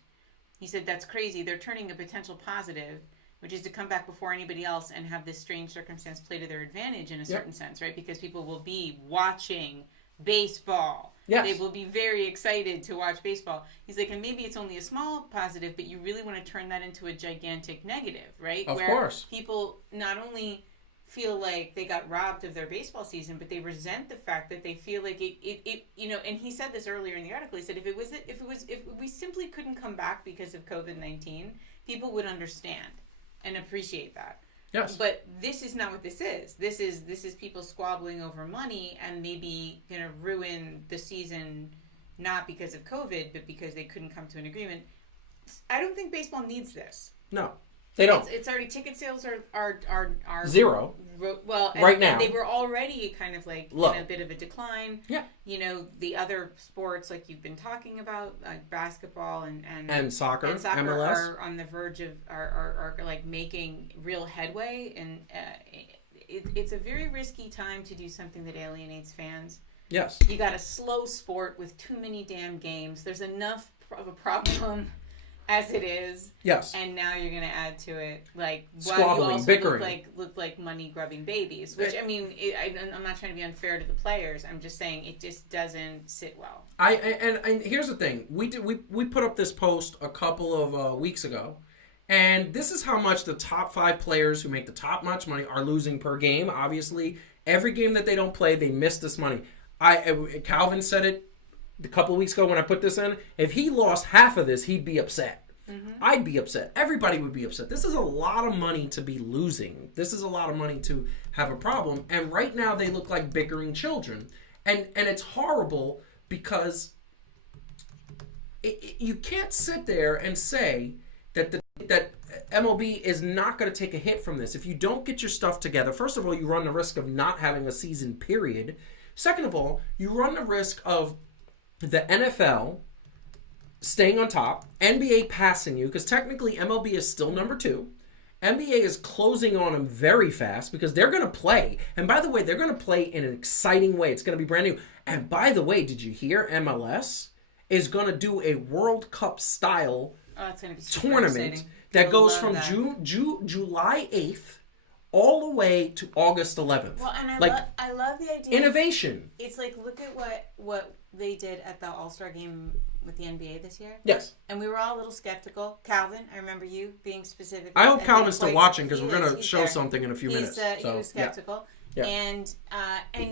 he said that's crazy. They're turning a potential positive, which is to come back before anybody else and have this strange circumstance play to their advantage in a certain sense, right? Because people will be watching baseball. Yes. They will be very excited to watch baseball. He's like, and maybe it's only a small positive, but you really want to turn that into a gigantic negative, right? Of course. People not only feel like they got robbed of their baseball season, but they resent the fact that they feel like it and he said this earlier in the article. He said if we simply couldn't come back because of COVID-19, people would understand and appreciate that. Yes. But this is not what this is. This is people squabbling over money and maybe going to ruin the season, not because of COVID, but because they couldn't come to an agreement. I don't think baseball needs this. No, they don't. It's already, ticket sales are zero. Well, right now. And they were already kind of like low. In a bit of a decline. Yeah. The other sports like you've been talking about, like basketball and soccer, MLS, are on the verge of are like making real headway, and it's a very risky time to do something that alienates fans. Yes. You got a slow sport with too many damn games. There's enough of a problem as it is. Yes. And now you're going to add to it, like, squabbling, you also bickering. look like money-grubbing babies. Which, I mean, I'm not trying to be unfair to the players. I'm just saying it just doesn't sit well. And here's the thing. We put up this post a couple of weeks ago. And this is how much the top 5 players who make the top much money are losing per game. Obviously, every game that they don't play, they miss this money. Calvin said it a couple of weeks ago when I put this in. If he lost half of this, he'd be upset. Mm-hmm. I'd be upset. Everybody would be upset. This is a lot of money to be losing. This is a lot of money to have a problem. And right now they look like bickering children. And it's horrible because you can't sit there and say that that MLB is not going to take a hit from this. If you don't get your stuff together, first of all, you run the risk of not having a season, period. Second of all, you run the risk of the NFL staying on top, NBA passing you, because technically MLB is still number 2. NBA is closing on them very fast because they're going to play. And by the way, they're going to play in an exciting way. It's going to be brand new. And by the way, did you hear MLS is going to do a World Cup style tournament exciting. That goes from July 8th all the way to August 11th. Well, and I love the idea. Innovation. It's like, look at what they did at the All-Star game with the NBA this year. Yes. And we were all a little skeptical. Calvin, I remember you being specific. I hope Calvin's still watching because we're going to show something in a few minutes. He was skeptical. Yeah. And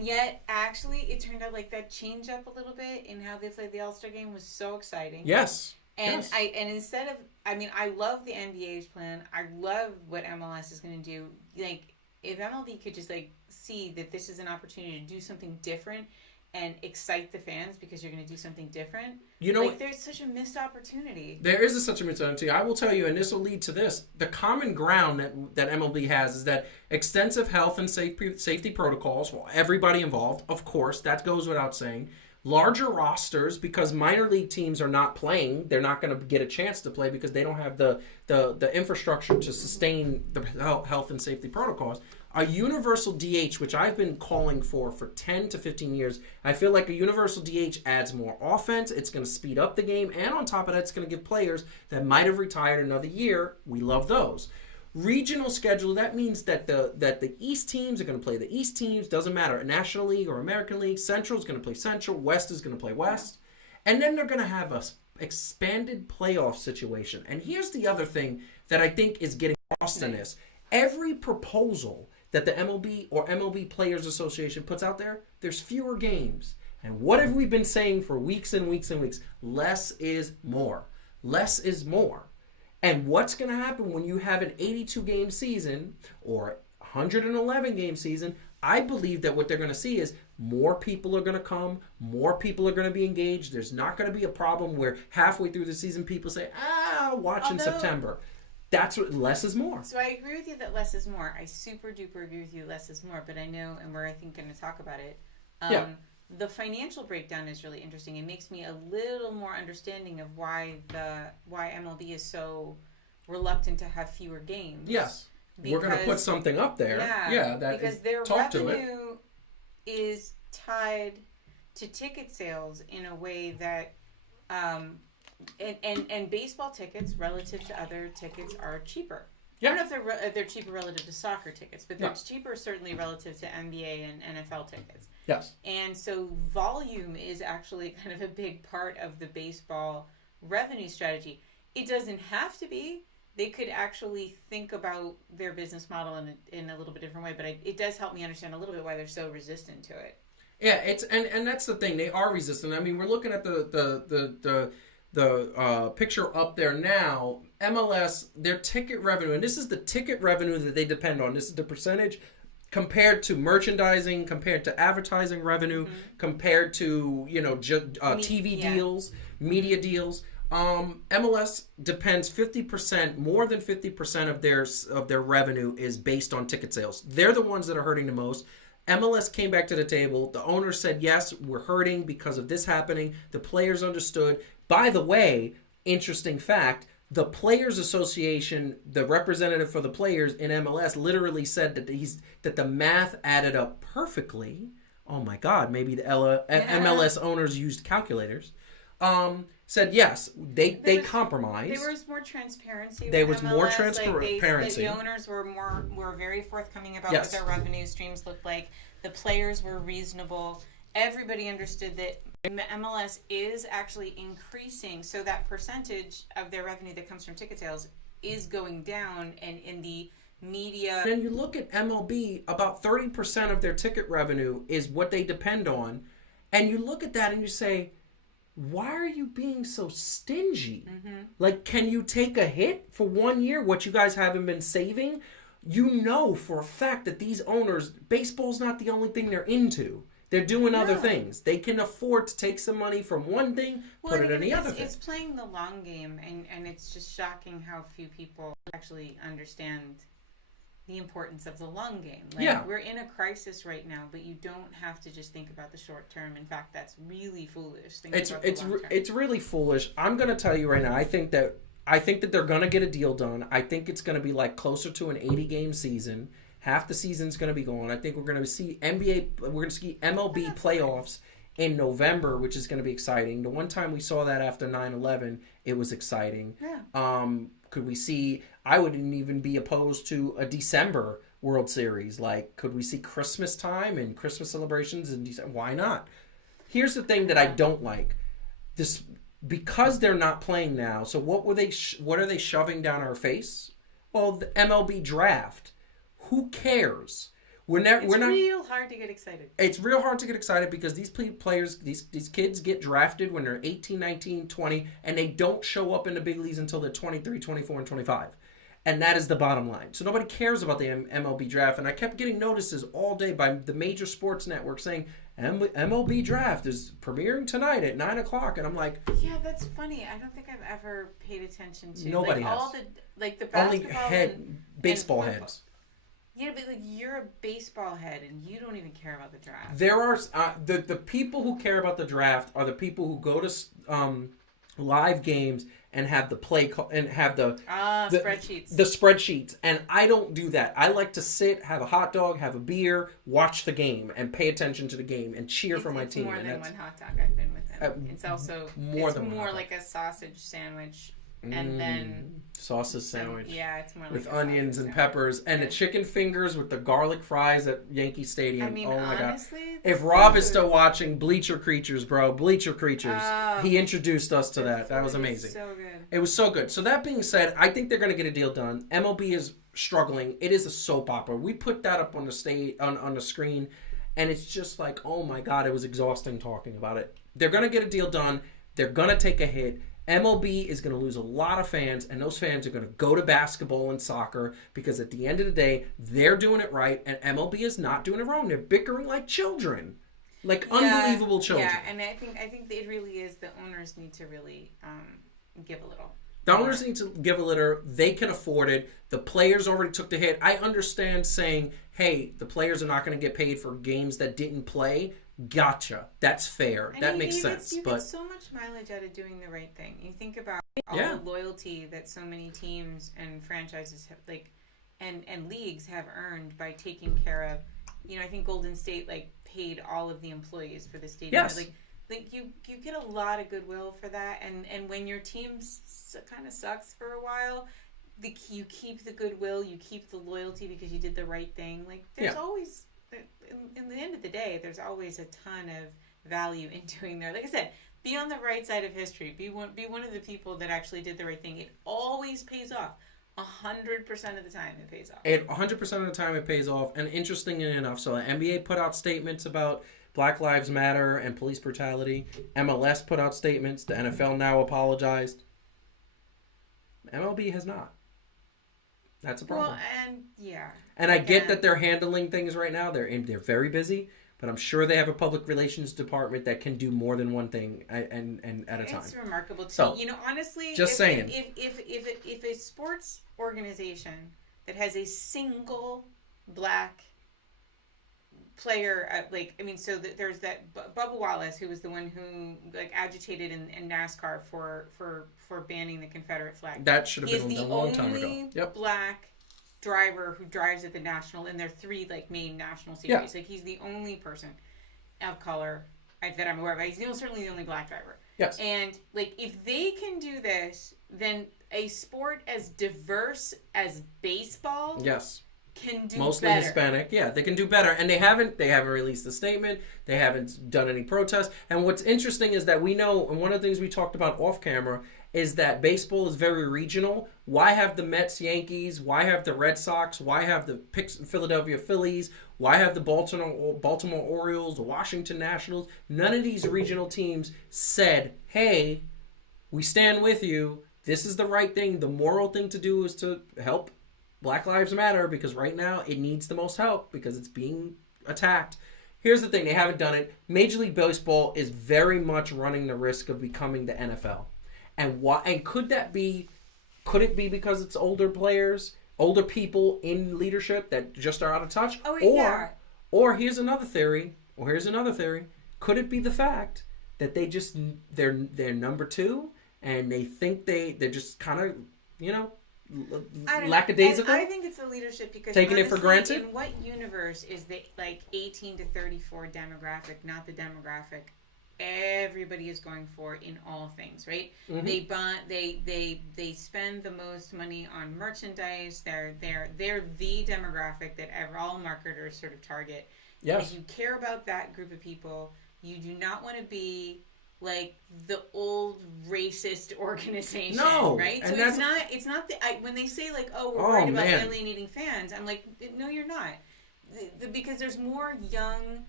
yet, actually, it turned out like that change up a little bit in how they played the All-Star game was so exciting. Yes. And yes. I love the NBA's plan. I love what MLS is going to do. Like, if MLB could just like see that this is an opportunity to do something different and excite the fans because you're going to do something different. You know, like, there's such a missed opportunity. There is such a missed opportunity. I will tell you, and this will lead to this. The common ground that MLB has is that extensive health and safety protocols for everybody involved. Of course, that goes without saying. Larger rosters, because minor league teams are not playing. They're not going to get a chance to play because they don't have the infrastructure to sustain the health and safety protocols. A universal DH, which I've been calling for 10 to 15 years, I feel like a universal DH adds more offense. It's going to speed up the game. And on top of that, it's going to give players that might have retired another year. We love those. Regional schedule, that means that the East teams are going to play the East teams. Doesn't matter, National League or American League. Central is going to play Central. West is going to play West. And then they're going to have a expanded playoff situation. And here's the other thing that I think is getting lost in this. Every proposal that the MLB or MLB Players Association puts out there, there's fewer games. And what have we been saying for weeks and weeks and weeks? Less is more. Less is more. And what's going to happen when you have an 82-game season or 111-game season? I believe that what they're going to see is more people are going to come, more people are going to be engaged. There's not going to be a problem where halfway through the season people say, watch in September. That's what less is more. So I agree with you that less is more. I super duper agree with you less is more, but I know, and we're I think going to talk about it. The financial breakdown is really interesting. It makes me a little more understanding of why MLB is so reluctant to have fewer games. Yes. We're going to put something up there. Because their revenue is tied to ticket sales in a way that and baseball tickets relative to other tickets are cheaper. I don't know if they're cheaper relative to soccer tickets, but they're cheaper certainly relative to NBA and NFL tickets. Yes. And so volume is actually kind of a big part of the baseball revenue strategy. It doesn't have to be. They could actually think about their business model in a little bit different way, but it does help me understand a little bit why they're so resistant to it. Yeah, it's and that's the thing. They are resistant. I mean, we're looking at the picture up there now. MLS, their ticket revenue, and this is the ticket revenue that they depend on. This is the percentage compared to merchandising, compared to advertising revenue, compared to TV deals, media deals. MLS depends 50%, more than 50% of their revenue is based on ticket sales. They're the ones that are hurting the most. MLS came back to the table. The owner said, yes, we're hurting because of this happening. The players understood. By the way, interesting fact, the Players Association, the representative for the players in MLS, literally said that the math added up perfectly. Oh my God, maybe the MLS owners used calculators. Said yes, they compromised. There was more transparency. There was MLS. more transparency. The owners were very forthcoming about what their revenue streams looked like. The players were reasonable. Everybody understood that MLS is actually increasing, so that percentage of their revenue that comes from ticket sales is going down, and in the media. And you look at MLB, about 30% of their ticket revenue is what they depend on, and you look at that and you say, why are you being so stingy? Like, can you take a hit for 1 year, what you guys haven't been saving? You know for a fact that these owners, baseball's not the only thing they're into. They're doing other things. They can afford to take some money from one thing, put it in the other thing. It's playing the long game, and it's just shocking how few people actually understand the importance of the long game. We're in a crisis right now, but you don't have to just think about the short term. In fact, that's really foolish. It's really foolish. I'm going to tell you right now, I think that they're going to get a deal done. I think it's going to be like closer to an 80-game season. Half the season's going to be gone. I think we're going to see MLB playoffs in November, which is going to be exciting. The one time we saw that after 9/11, it was exciting. Could we see? I wouldn't even be opposed to a December World Series. Like, could we see Christmas time and Christmas celebrations in December? Why not? Here's the thing that I don't like. This, because they're not playing now. So what are they shoving down our face? Well, the MLB draft. Who cares? It's real hard to get excited. It's real hard to get excited because these players, these kids get drafted when they're 18, 19, 20, and they don't show up in the big leagues until they're 23, 24, and 25. And that is the bottom line. So nobody cares about the MLB draft. And I kept getting notices all day by the major sports networks saying, MLB draft is premiering tonight at 9 o'clock. And I'm like... Yeah, that's funny. I don't think I've ever paid attention to... Nobody has. All the basketball only baseball heads. Yeah, but you're a baseball head and you don't even care about the draft. There are the people who care about the draft are the people who go to live games and have the and have the spreadsheets. The spreadsheets. And I don't do that. I like to sit, have a hot dog, have a beer, watch the game, and pay attention to the game and cheer for my team. It's more and than one hot dog. I've been with them. It's also more like a sausage sandwich. And then sausage sandwich. Yeah, it's more like with onions and peppers and the chicken fingers with the garlic fries at Yankee Stadium. I mean, oh my honestly, god! If Rob is still watching Bleacher Creatures, bro, Bleacher Creatures, he introduced us to that. That was amazing. So good. It was so good. So that being said, I think they're going to get a deal done. MLB is struggling. It is a soap opera. We put that up on the on the screen, and it's just like, oh my god, it was exhausting talking about it. They're going to get a deal done. They're going to take a hit. MLB is going to lose a lot of fans, and those fans are going to go to basketball and soccer because at the end of the day, they're doing it right, and MLB is not doing it wrong. They're bickering like children, like unbelievable children. Yeah, and I think it really is the owners need to really give a little. The owners need to give a little. They can afford it. The players already took the hit. I understand saying, hey, the players are not going to get paid for games that didn't play. Gotcha. That's fair. That makes sense. You get so much mileage out of doing the right thing. You think about all the loyalty that so many teams and franchises have, and leagues have earned by taking care of. I think Golden State paid all of the employees for the stadium. Yes. You get a lot of goodwill for that, and when your team kind of sucks for a while, you keep the goodwill, you keep the loyalty because you did the right thing. There's always. In the end of the day, there's always a ton of value in doing there. Like I said, be on the right side of history. Be one of the people that actually did the right thing. It always pays off. 100% of the time, it pays off. 100% of the time, it pays off. And interestingly enough, so the NBA put out statements about Black Lives Matter and police brutality. MLS put out statements. The NFL now apologized. MLB has not. That's a problem. Well, and I get that they're handling things right now. They're very busy, but I'm sure they have a public relations department that can do more than one thing and at a time. It's remarkable to me. Honestly, just saying. If a sports organization that has a single black player, so there's that Bubba Wallace, who was the one who agitated in NASCAR for banning the Confederate flag. That should have been a long time ago. He's the only black driver who drives at the national, and there are 3 main national series. He's the only person of color that I'm aware of. He's certainly the only black driver. Yes. And if they can do this, then a sport as diverse as baseball. Yes. Can do mostly better. Hispanic. Yeah, they can do better, and they haven't released a statement. They haven't done any protests. And what's interesting is that we know, and one of the things we talked about off camera is that baseball is very regional. Why have the Mets, Yankees? Why have the Red Sox? Why have the Philadelphia Phillies? Why have the Baltimore Orioles, the Washington Nationals? None of these regional teams said, "Hey, we stand with you. This is the right thing. The moral thing to do is to help Black Lives Matter because right now it needs the most help because it's being attacked." Here's the thing. They haven't done it. Major League Baseball is very much running the risk of becoming the NFL. And why? And could it be because it's older players, older people in leadership that just are out of touch? Or here's another theory. Could it be the fact that they're number 2 and they think they're just kind of, lackadaisical? I think it's the leadership because taking it for granted. In what universe is the 18 to 34 demographic not the demographic everybody is going for in all things, right? Mm-hmm. They spend the most money on merchandise. They're the demographic that all marketers sort of target. Yes. And if you care about that group of people, you do not want to be the old racist organization, right? And so it's not when they say we're worried about alienating fans, I'm like, no, you're not, because there's more young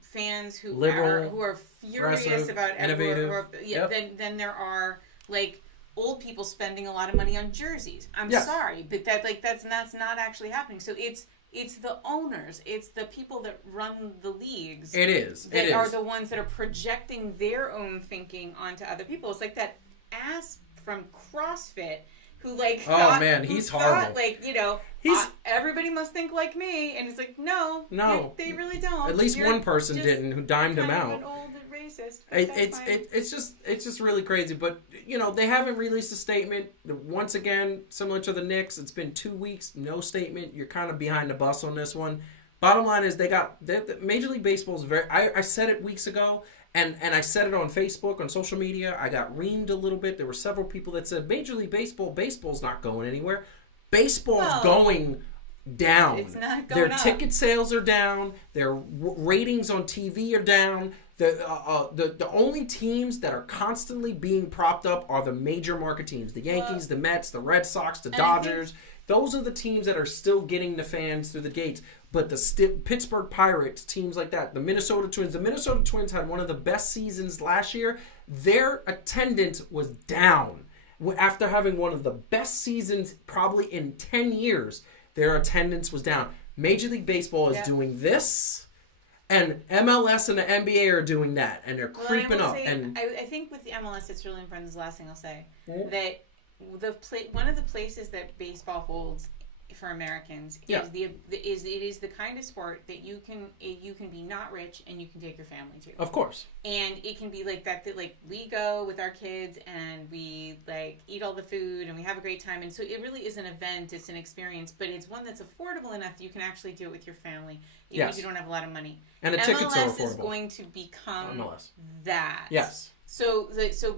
fans who are furious about innovative, than there are old people spending a lot of money on jerseys. I'm sorry, but that's not actually happening. So it's the owners, it's the people that run the leagues. That are the ones that are projecting their own thinking onto other people. It's like that ass from CrossFit who like Oh thought, man, he's horrible. Like, everybody must think like me, and it's like no, they really don't. At least one person didn't who dimed him out. An old racist. It's just really crazy. But they haven't released a statement. Once again, similar to the Knicks, it's been 2 weeks, no statement. You're kind of behind the bus on this one. Bottom line is the Major League Baseball is very. I said it weeks ago. And I said it on Facebook, on social media. I got reamed a little bit. There were several people that said, Major League Baseball's not going anywhere. Baseball's going down. It's not going Their up. ticket sales are down. Their ratings on TV are down. The only teams that are constantly being propped up are the major market teams. The Yankees, the Mets, the Red Sox, the Dodgers. Those are the teams that are still getting the fans through the gates. But the Pittsburgh Pirates, teams like that, the Minnesota Twins had one of the best seasons last year. Their attendance was down. After having one of the best seasons probably in 10 years, their attendance was down. Major League Baseball is doing this, and MLS and the NBA are doing that, and they're creeping up. And I think with the MLS, it's really important. This is the last thing I'll say. That one of the places that baseball holds for Americans is the kind of sport that you can be not rich and you can take your family to. Of course. And it can be like that like we go with our kids and we like eat all the food and we have a great time, and so it really is an event, it's an experience, but it's one that's affordable enough that you can actually do it with your family even if you don't have a lot of money. And the tickets are affordable. MLS is going to become that. Yes. So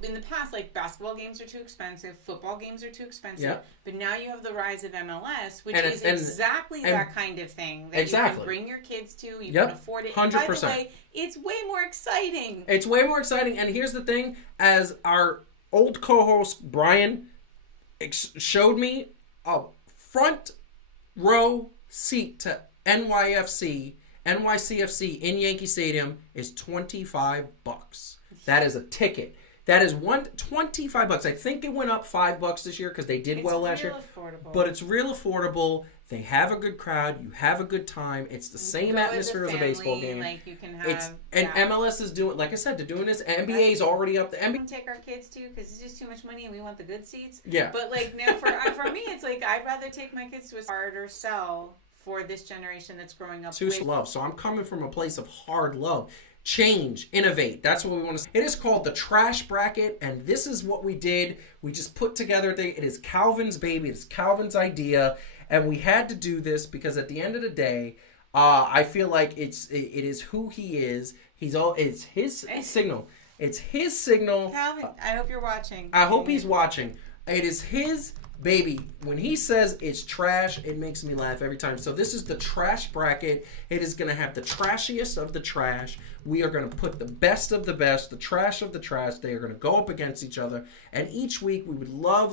in the past, like basketball games are too expensive, football games are too expensive, but now you have the rise of MLS, which is exactly that kind of thing that you can bring your kids to, you can afford it. 100%. And by the way, it's way more exciting. It's way more exciting, and here's the thing, as our old co-host Brian showed me, a front row seat to NYCFC in Yankee Stadium is $25. That is a ticket. That is $25. I think it went up $5 this year because they did well last year. Affordable. But it's real affordable. They have a good crowd. You have a good time. It's the same atmosphere as a baseball game. Like you can have, MLS is doing, like I said, they're doing this. NBA is already up. The NBA. Take our kids to because it's just too much money and we want the good seats. Yeah. But like now for me, it's like I'd rather take my kids to a harder sell for this generation that's growing up with love. So I'm coming from a place of hard love. Change, innovate. That's what we want to say. It is called the Trash Bracket, and this is what we did. We just put together a thing. It is Calvin's baby. It's Calvin's idea, and we had to do this because at the end of the day, I feel like it is who he is. It's his signal. It's his signal. Calvin, I hope you're watching. I hope he's watching. It is his baby. When he says it's trash, it makes me laugh every time. So this is the Trash Bracket. It is going to have the trashiest of the trash. We are going to put the best of the best, the trash of the trash. They are going to go up against each other. And each week we would love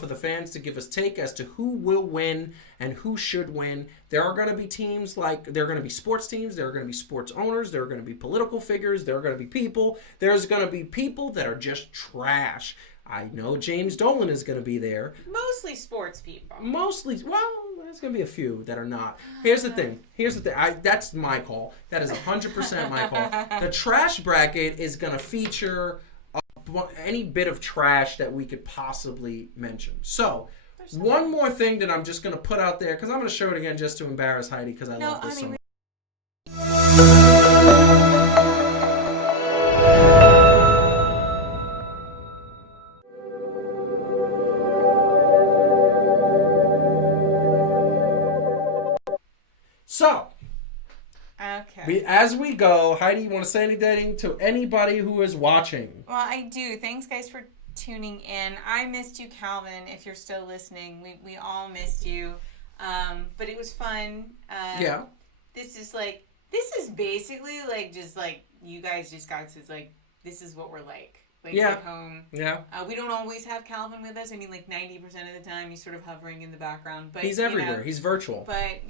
for the fans to give us take as to who will win and who should win. There are going to be teams there are going to be sports teams. There are going to be sports owners. There are going to be political figures. There are going to be people. There's going to be people that are just trash. I know James Dolan is going to be there. Mostly sports people. Well, there's going to be a few that are not. Here's the thing. That's my call. That is 100% my call. The Trash Bracket is going to feature any bit of trash that we could possibly mention. So, one more thing that I'm just going to put out there, because I'm going to show it again just to embarrass Heidi, because I love this so much. So, as we go, Heidi, you want to say anything to anybody who is watching? Well, I do. Thanks, guys, for tuning in. I missed you, Calvin, if you're still listening. We all missed you. But it was fun. This is basically like just like you guys just got to like, this is what we're like. At home. Yeah. We don't always have Calvin with us. I mean, like 90% of the time, he's sort of hovering in the background. But he's everywhere. He's virtual. But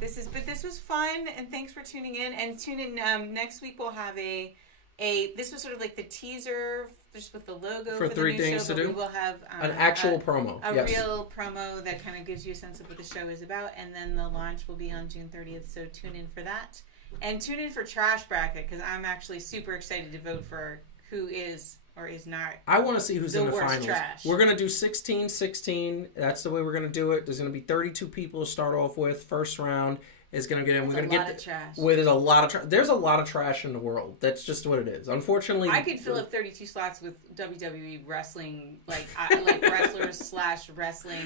this was fun, and thanks for tuning in. And tune in next week. We'll have this was sort of like the teaser, just with the logo for the 3 new things show, to do. We will have an actual promo, real promo that kind of gives you a sense of what the show is about. And then the launch will be on June 30th. So tune in for that, and tune in for Trash Bracket because I'm actually super excited to vote for who is or is not. I want to see who's in the worst finals. trash. We're going to do 16-16. That's the way we're going to do it. There's going to be 32 people to start off with. First round is going to get in. We're going to get trash. There's a lot of trash. There's a lot of trash in the world. That's just what it is. Unfortunately, I could fill up 32 slots with WWE wrestling, like wrestlers / wrestling,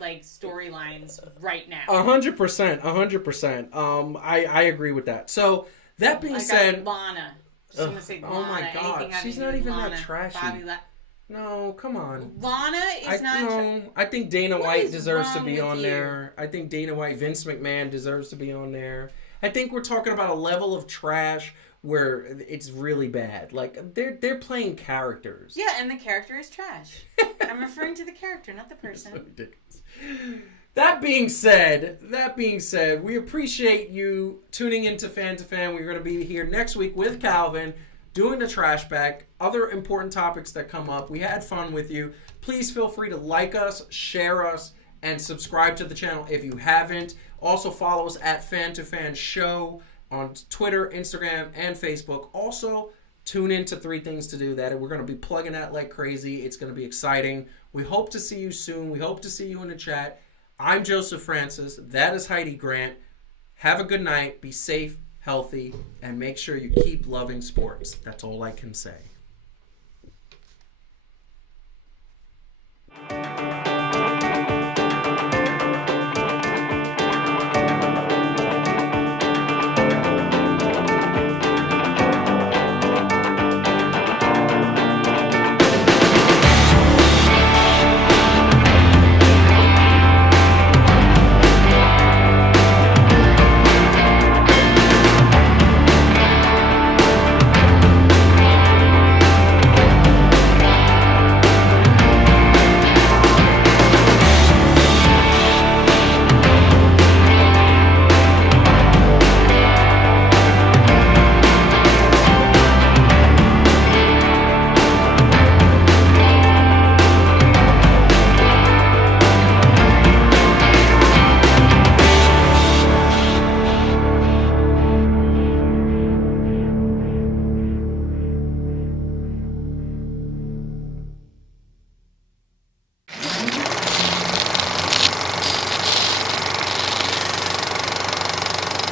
like storylines right now. 100%, 100%. I agree with that. So that being said, Lana. Just gonna say Lana. Oh my God, she's not even that trashy. No, come on. Lana is not. No, I think Dana White deserves to be on there. I think Dana White, Vince McMahon deserves to be on there. I think we're talking about a level of trash where it's really bad. Like they're playing characters. Yeah, and the character is trash. I'm referring to the character, not the person. So ridiculous. That being said, we appreciate you tuning into Fan to Fan. We're going to be here next week with Calvin, doing the trash bag, other important topics that come up. We had fun with you. Please feel free to like us, share us, and subscribe to the channel if you haven't. Also follow us at Fan to Fan Show on Twitter, Instagram, and Facebook. Also, tune in to 3 Things to Do that. We're going to be plugging that like crazy. It's going to be exciting. We hope to see you soon. We hope to see you in the chat. I'm Joseph Francis. That is Heidi Grant. Have a good night. Be safe, healthy, and make sure you keep loving sports. That's all I can say.